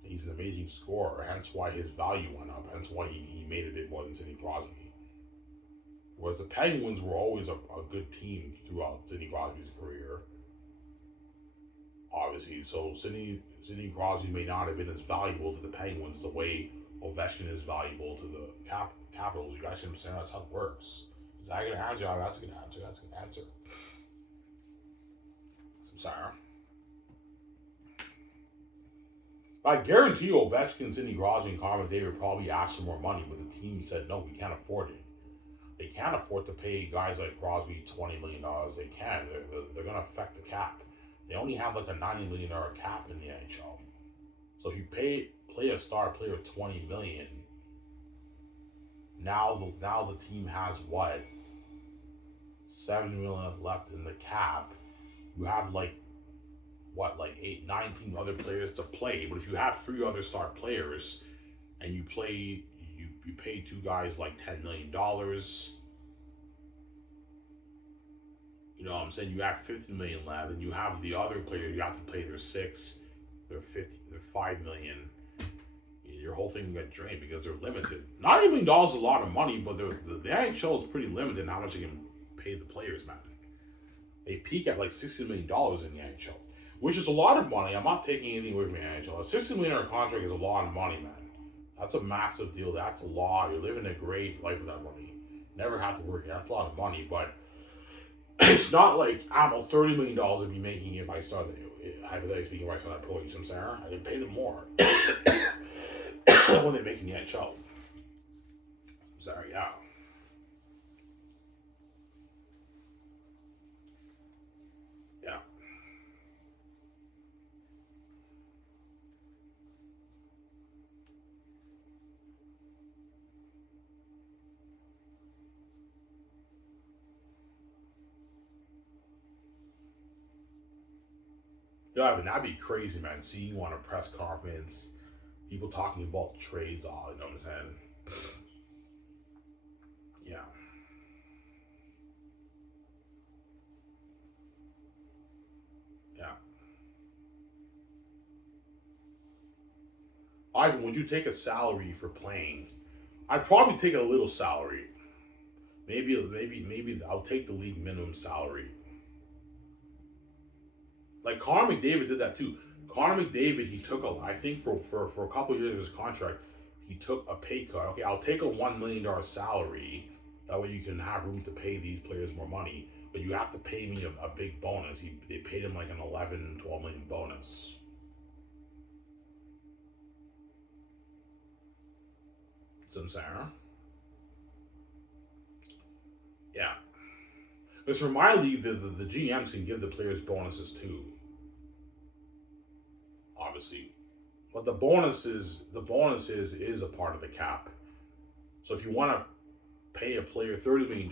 He's an amazing scorer, hence why his value went up. Hence why he made a bit more than Sidney Crosby. Whereas the Penguins were always a good team throughout Sidney Crosby's career. Obviously, so Sidney Crosby may not have been as valuable to the Penguins the way Ovechkin is valuable to the Capitals. You guys understand that's how it works. Is that a good answer? That's a good answer. That's a good answer. I'm sorry. I guarantee you Ovechkin, Sidney Crosby, and Connor McDavid probably asked for more money, but the team said, no, we can't afford it. They can't afford to pay guys like Crosby $20 million. They can. They're going to affect the cap. They only have like a $90 million cap in the NHL. So if you play a star player $20 million, now the team has what? $7 million left in the cap. You have like 19 other players to play. But if you have 3 other star players and you pay 2 guys like $10 million, you know what I'm saying? You have $50 million left, and you have the other players you have to pay their $6, their $5 million. Your whole thing will get drained because they're limited. $90 million is a lot of money, but the NHL is pretty limited in how much they can pay the players, man. They peak at like $60 million in the NHL, which is a lot of money. I'm not taking anything away from the NHL. A $60 million contract is a lot of money, man. That's a massive deal. That's a lot. You're living a great life with that money. Never have to work. That's a lot of money, but it's not like, I don't know, $30 million I'd be making if I started, hypothetically speaking, if I started pro. You know what I'm saying? I'd pay them more when they make in the NHL. I'm sorry, yeah. Yeah. Yeah, but that'd be crazy, man. Seeing you on a press conference, people talking about trades, all, you know what I'm saying? Yeah. Yeah. Ivan, would you take a salary for playing? I'd probably take a little salary. Maybe I'll take the league minimum salary. Like Connor McDavid did that too. Connor McDavid, he took I think for a couple of years of his contract, he took a pay cut. Okay, I'll take a $1 million salary. That way you can have room to pay these players more money. But you have to pay me a big bonus. They paid him like an 11, 12 million bonus. It's Sarah. Yeah. Because for my league, the GMs can give the players bonuses too. Obviously. But the bonuses is a part of the cap. So if you want to pay a player $30 million,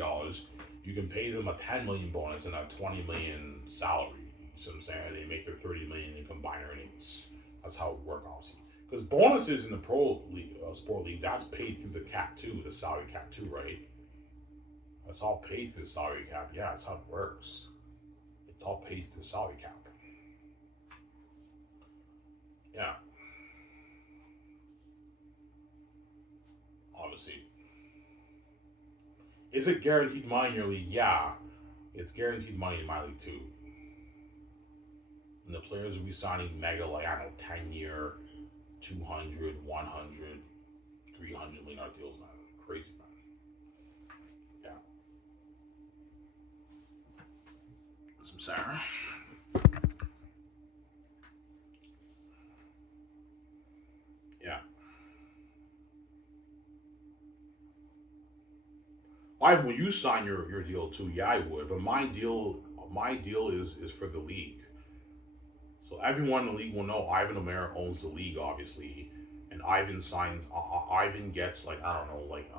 you can pay them a $10 million bonus and a $20 million salary. see what I'm saying? They make their 30 million in combined earnings. That's how it works, obviously. Because bonuses in the pro league, sport leagues, that's paid through the cap too, the salary cap too, right? That's all paid through the salary cap. Yeah, that's how it works. It's all paid through the salary cap. Yeah. Obviously. Is it guaranteed money in your league? Yeah. It's guaranteed money in my league too. And the players will be signing mega, like, I don't know, 10-year, 200, 100, 300 million dollar deals, man. Crazy, man. Yeah. Some Sarah. Yeah. I will you sign your deal too? Yeah, I would. But my deal is for the league. So everyone in the league will know Ivan O'Meara owns the league, obviously, and Ivan signs. Ivan gets, like, I don't know, like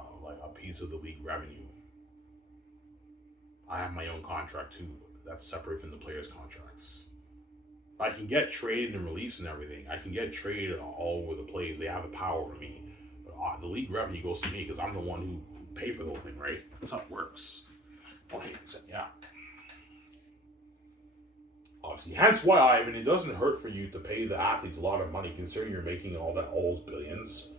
a piece of the league revenue. I have my own contract too. That's separate from the players' contracts. I can get traded and released and everything. I can get traded all over the place. They have the power over me. But the league revenue goes to me because I'm the one who pay for the whole thing, right? That's how it works. 100%, yeah. Obviously, hence why, Ivan, it doesn't hurt for you to pay the athletes a lot of money, considering you're making all those billions.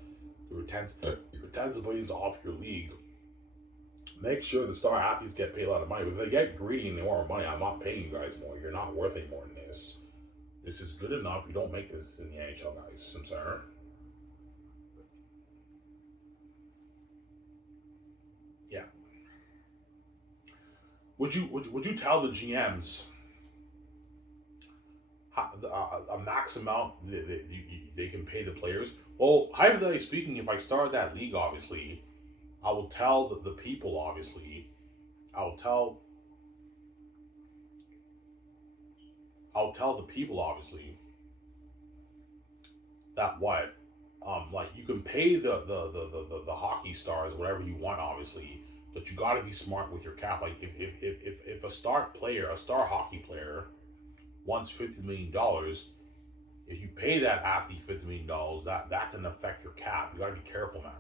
Your tens of billions off your league. Make sure the star athletes get paid a lot of money. But if they get greedy and they want more money, I'm not paying you guys more. You're not worth any more than this. This is good enough. You don't make this in the NHL, guys. I'm sorry. Yeah. Would you tell the GMs a max amount they can pay the players? Well, hypothetically speaking, if I started that league, obviously, I will tell the people, obviously, I'll tell I'll tell the people, obviously, that what, like, you can pay the hockey stars whatever you want, obviously, but you got to be smart with your cap. Like, if a star hockey player wants $50 million, if you pay that athlete $50 million, that can affect your cap. You got to be careful, man.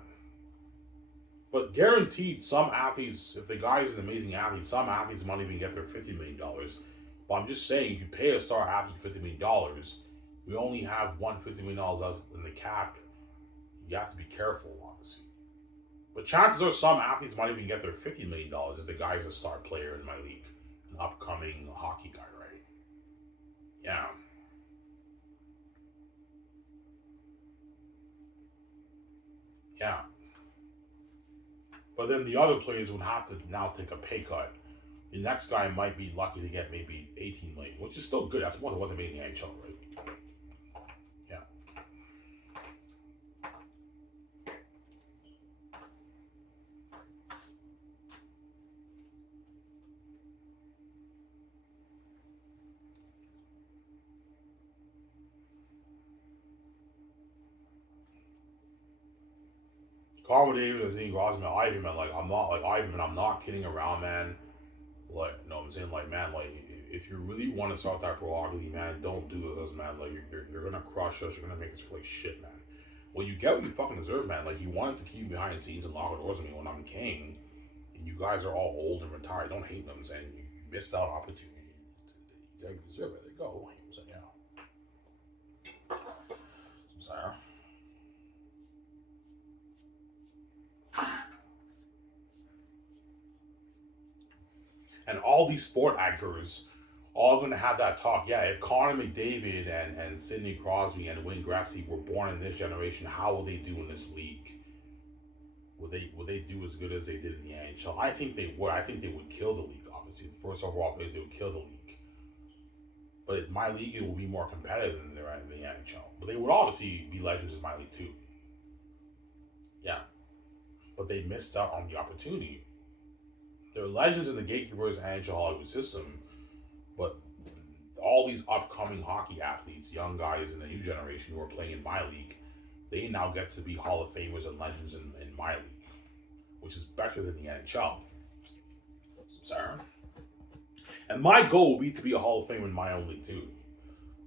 But guaranteed, some athletes, if the guy's an amazing athlete, some athletes might even get their $50 million. But I'm just saying, if you pay a star athlete $50 million, we only have one $50 million out in the cap. You have to be careful, obviously. But chances are some athletes might even get their $50 million if the guy's a star player in my league, an upcoming hockey guy, right? Yeah. Yeah. But then the other players would have to now take a pay cut. The next guy might be lucky to get maybe 18 million, which is still good. That's more than what they made in the NHL, right? Yeah. Carl David and Zane Crosby, Ivan, man, like, I'm not, like, Ivan, man, I'm not kidding around, man. Like, no, I'm saying, like, man, like, if you really want to start that pro hockey league, man, don't do this, man. Like, you're gonna crush us. You're gonna make us feel like shit, man. Well, you get what you fucking deserve, man. Like, you wanted to keep me behind the scenes and lock the doors with me when I'm king, and you guys are all old and retired. Don't hate them, saying you missed out opportunity. You deserve it. There you go. Yeah. I'm sorry. And all these sport anchors all going to have that talk. Yeah, if Connor McDavid and Sidney Crosby and Wayne Gretzky were born in this generation, how will they do in this league? Will they do as good as they did in the NHL? I think they would. I think they would kill the league. Obviously, the first overall place they would kill the league. But in my league, it will be more competitive than they're in the NHL. But they would obviously be legends in my league too. Yeah, but they missed out on the opportunity. They're legends in the Gatekeepers NHL Hollywood system, but all these upcoming hockey athletes, young guys in the new generation who are playing in my league, they now get to be Hall of Famers and legends in my league, which is better than the NHL. Sarah? And my goal would be to be a Hall of Famer in my own league too.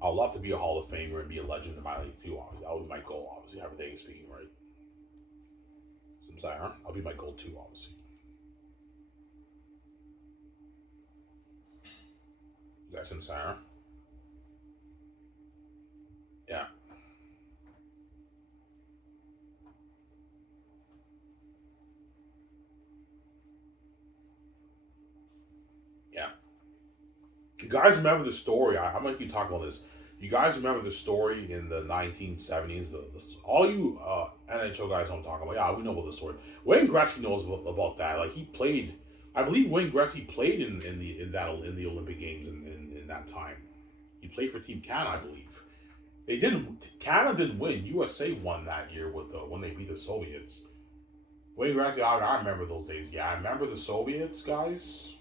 I would love to be a Hall of Famer and be a legend in my league too. Obviously, that would be my goal. Obviously, everything speaking, right? So I'm saying, huh? I'll be my goal too. Obviously, you guys, I'm saying, huh? Yeah, yeah. You guys remember the story? I'm gonna keep talking about this. You guys remember the story in the 1970s? All you NHL guys I'm talking about, yeah, we know about the story. Wayne Gretzky knows about that. Like he played, I believe Wayne Gretzky played in the Olympic Games in that time. He played for Team Canada, I believe. They didn't. Canada didn't win. USA won that year with when they beat the Soviets. Wayne Gretzky, I remember those days. Yeah, I remember the Soviets guys.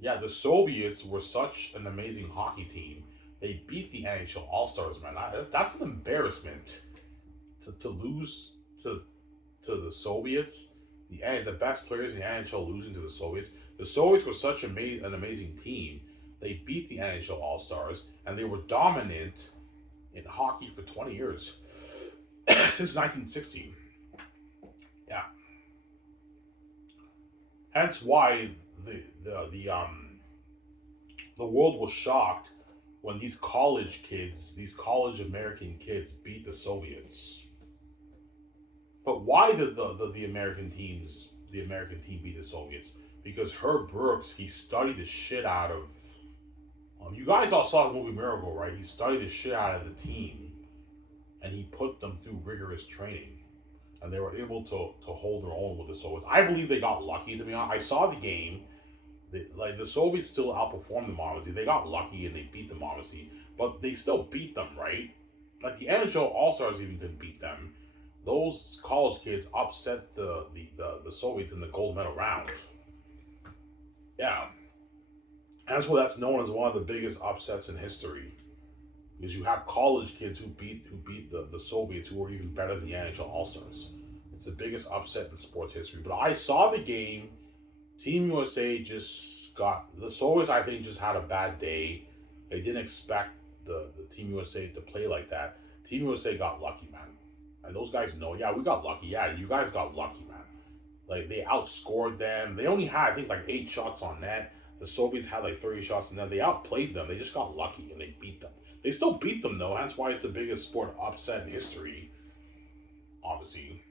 Yeah, the Soviets were such an amazing hockey team. They beat the NHL All Stars, man. That's an embarrassment to lose to the Soviets. The best players in the NHL losing to the Soviets. The Soviets were such an amazing team. They beat the NHL All Stars, and they were dominant in hockey for 20 years since 1960. Yeah, hence why the world was shocked when these college American kids beat the Soviets. But why did the American team beat the Soviets? Because Herb Brooks, he studied the shit out of. You guys all saw the movie Miracle, right? He studied the shit out of the team, and he put them through rigorous training, and they were able to hold their own with the Soviets. I believe they got lucky. To be honest, I saw the game. The Soviets still outperformed them obviously. They got lucky and they beat them obviously, but they still beat them, right? Like the NHL All Stars even couldn't beat them. Those college kids upset the Soviets in the gold medal round. Yeah, that's known as one of the biggest upsets in history because you have college kids who beat the Soviets who were even better than the NHL All Stars. It's the biggest upset in sports history. But I saw the game. Team USA just got the Soviets. I think just had a bad day. They didn't expect the Team USA to play like that. Team USA got lucky, man. And those guys know, yeah, we got lucky. Yeah, you guys got lucky, man. Like they outscored them. They only had I think like 8 shots on net. The Soviets had like 30 shots on net. They outplayed them. They just got lucky and they beat them. They still beat them though. That's why it's the biggest sport upset in history, obviously.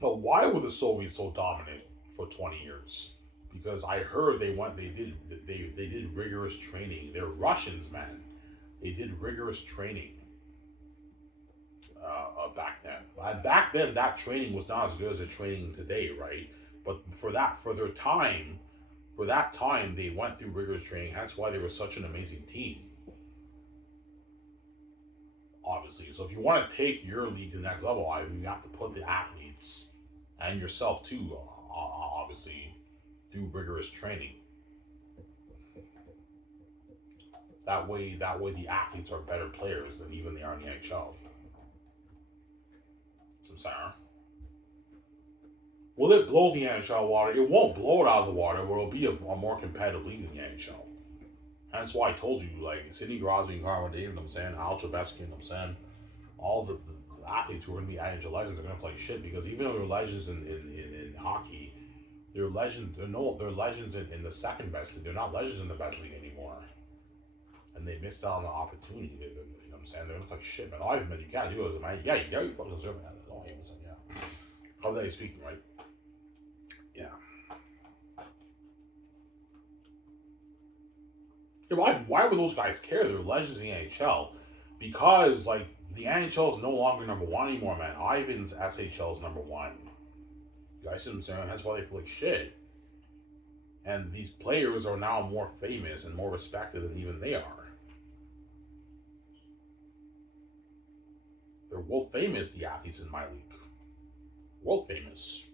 But why were the Soviets so dominant for 20 years? Because I heard they did rigorous training. They're Russians, man. They did rigorous training back then. And back then, that training was not as good as the training today, right? But for that time, they went through rigorous training. That's why they were such an amazing team, obviously. So if you want to take your league to the next level, you have to put the athletes and yourself too, obviously, do rigorous training. That way, the athletes are better players than even they are in the NHL. So, Sarah, will it blow the NHL water? It won't blow it out of the water, but it'll be a more competitive league in the NHL. That's why I told you, like Sidney Crosby, Carmen David, I'm saying Al Travisky, I'm saying all the athletes who are going to be NHL legends are going to play shit because even though they're legends in hockey, they're legends. They're legends in the second best league. They're not legends in the best league anymore, and they missed out on the opportunity. You know what I'm saying? They're gonna like shit, man. All you man, you can't do it as a man. Yeah, you fucking deserve it. Don't hate myself. Yeah. How are they speaking, right? Yeah. Yeah, why would those guys care? They're legends in the NHL because like the NHL is no longer number one anymore, man. Ivan's SHL is number one. You guys see what I'm saying? That's why they feel like shit. And these players are now more famous and more respected than even they are. They're world famous, the athletes in my league. World famous.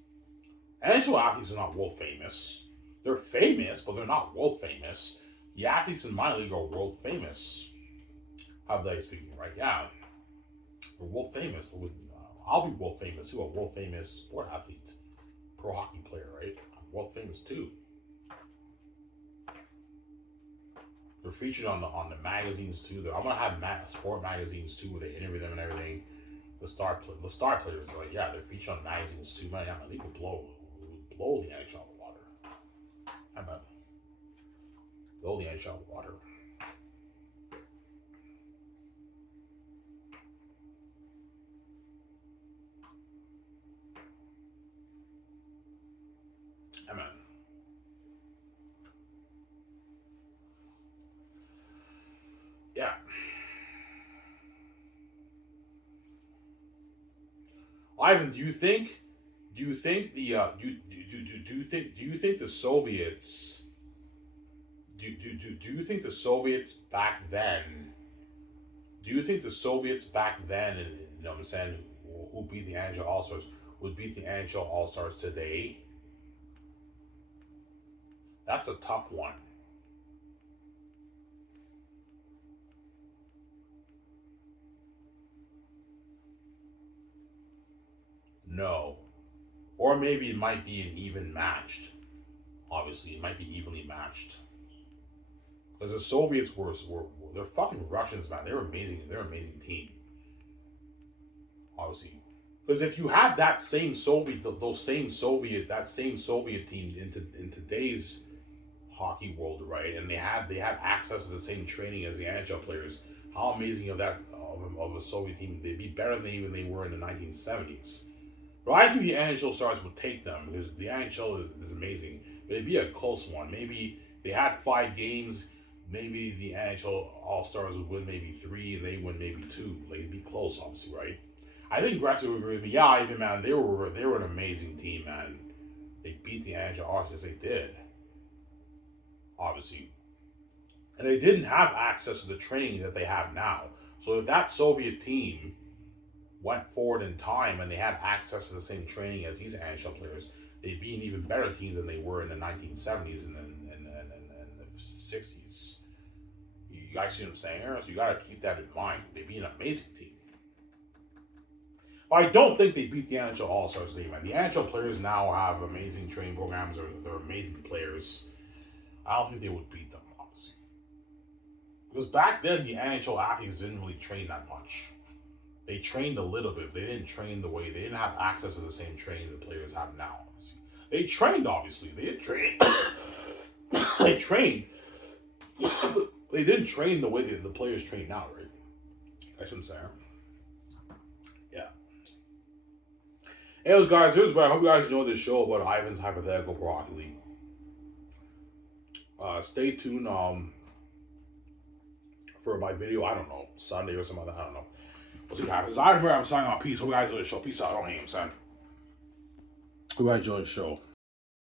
NHL athletes are not world famous. They're famous, but they're not world famous. The athletes in my league are world famous. How they speaking, right? Yeah. They're world famous. I'll be world famous too. A world famous sport athlete. Pro hockey player, right? I'm world famous too. They're featured on the magazines too. I'm gonna have sport magazines too, where they interview them and everything. The star players, like yeah, they're featured on magazines too. Man, yeah, they could blow the NHL out of the water. I bet blow the NHL out of the water. I mean, yeah. Ivan, do you think the do you think the Soviets do you think the Soviets back then do you think the Soviets back then, and you know what I'm saying, who beat the NHL All Stars, would beat the NHL All Stars today? That's a tough one. No. Or maybe it might be an even matched. Obviously, it might be evenly matched. Because the Soviets were they're fucking Russians, man. They're amazing. They're an amazing team. Obviously, because if you have that same Soviet, that same Soviet team in today's hockey world, right? And they had access to the same training as the NHL players. How amazing of a Soviet team! They'd be better than even they were in the 1970s. But I think the NHL Stars would take them because the NHL is amazing. But it'd be a close one. Maybe they had 5 games. Maybe the NHL All Stars would win maybe 3, and they win maybe 2. Like it'd be close, obviously, right? I think Gretzky would agree with me. Yeah, even man, they were an amazing team, man. They beat the NHL All Stars. They did, obviously, and they didn't have access to the training that they have now. So if that Soviet team went forward in time and they had access to the same training as these NHL players, they'd be an even better team than they were in the 1970s and the 60s. You guys see what I'm saying here? So you got to keep that in mind. They'd be an amazing team. But I don't think they beat the NHL All Stars team. Man. The NHL players now have amazing training programs. They're amazing players. I don't think they would beat them, honestly. Because back then, the NHL athletes didn't really train that much. They trained a little bit. They didn't train the way. They didn't have access to the same training the players have now. They trained, obviously. They didn't train. They trained. They didn't train the way the players train now, right? That's what I'm saying. Yeah. Anyways, guys, here's what I hope you guys know this show about Ivan's Hypothetical Pro Hockey League. Stay tuned for my video. I don't know, Sunday or something like that. I don't know. We'll see what happens. I'm signing off. Peace. Hope you guys enjoy the show. Peace out. I don't hate him, son. Hope you guys enjoy the show.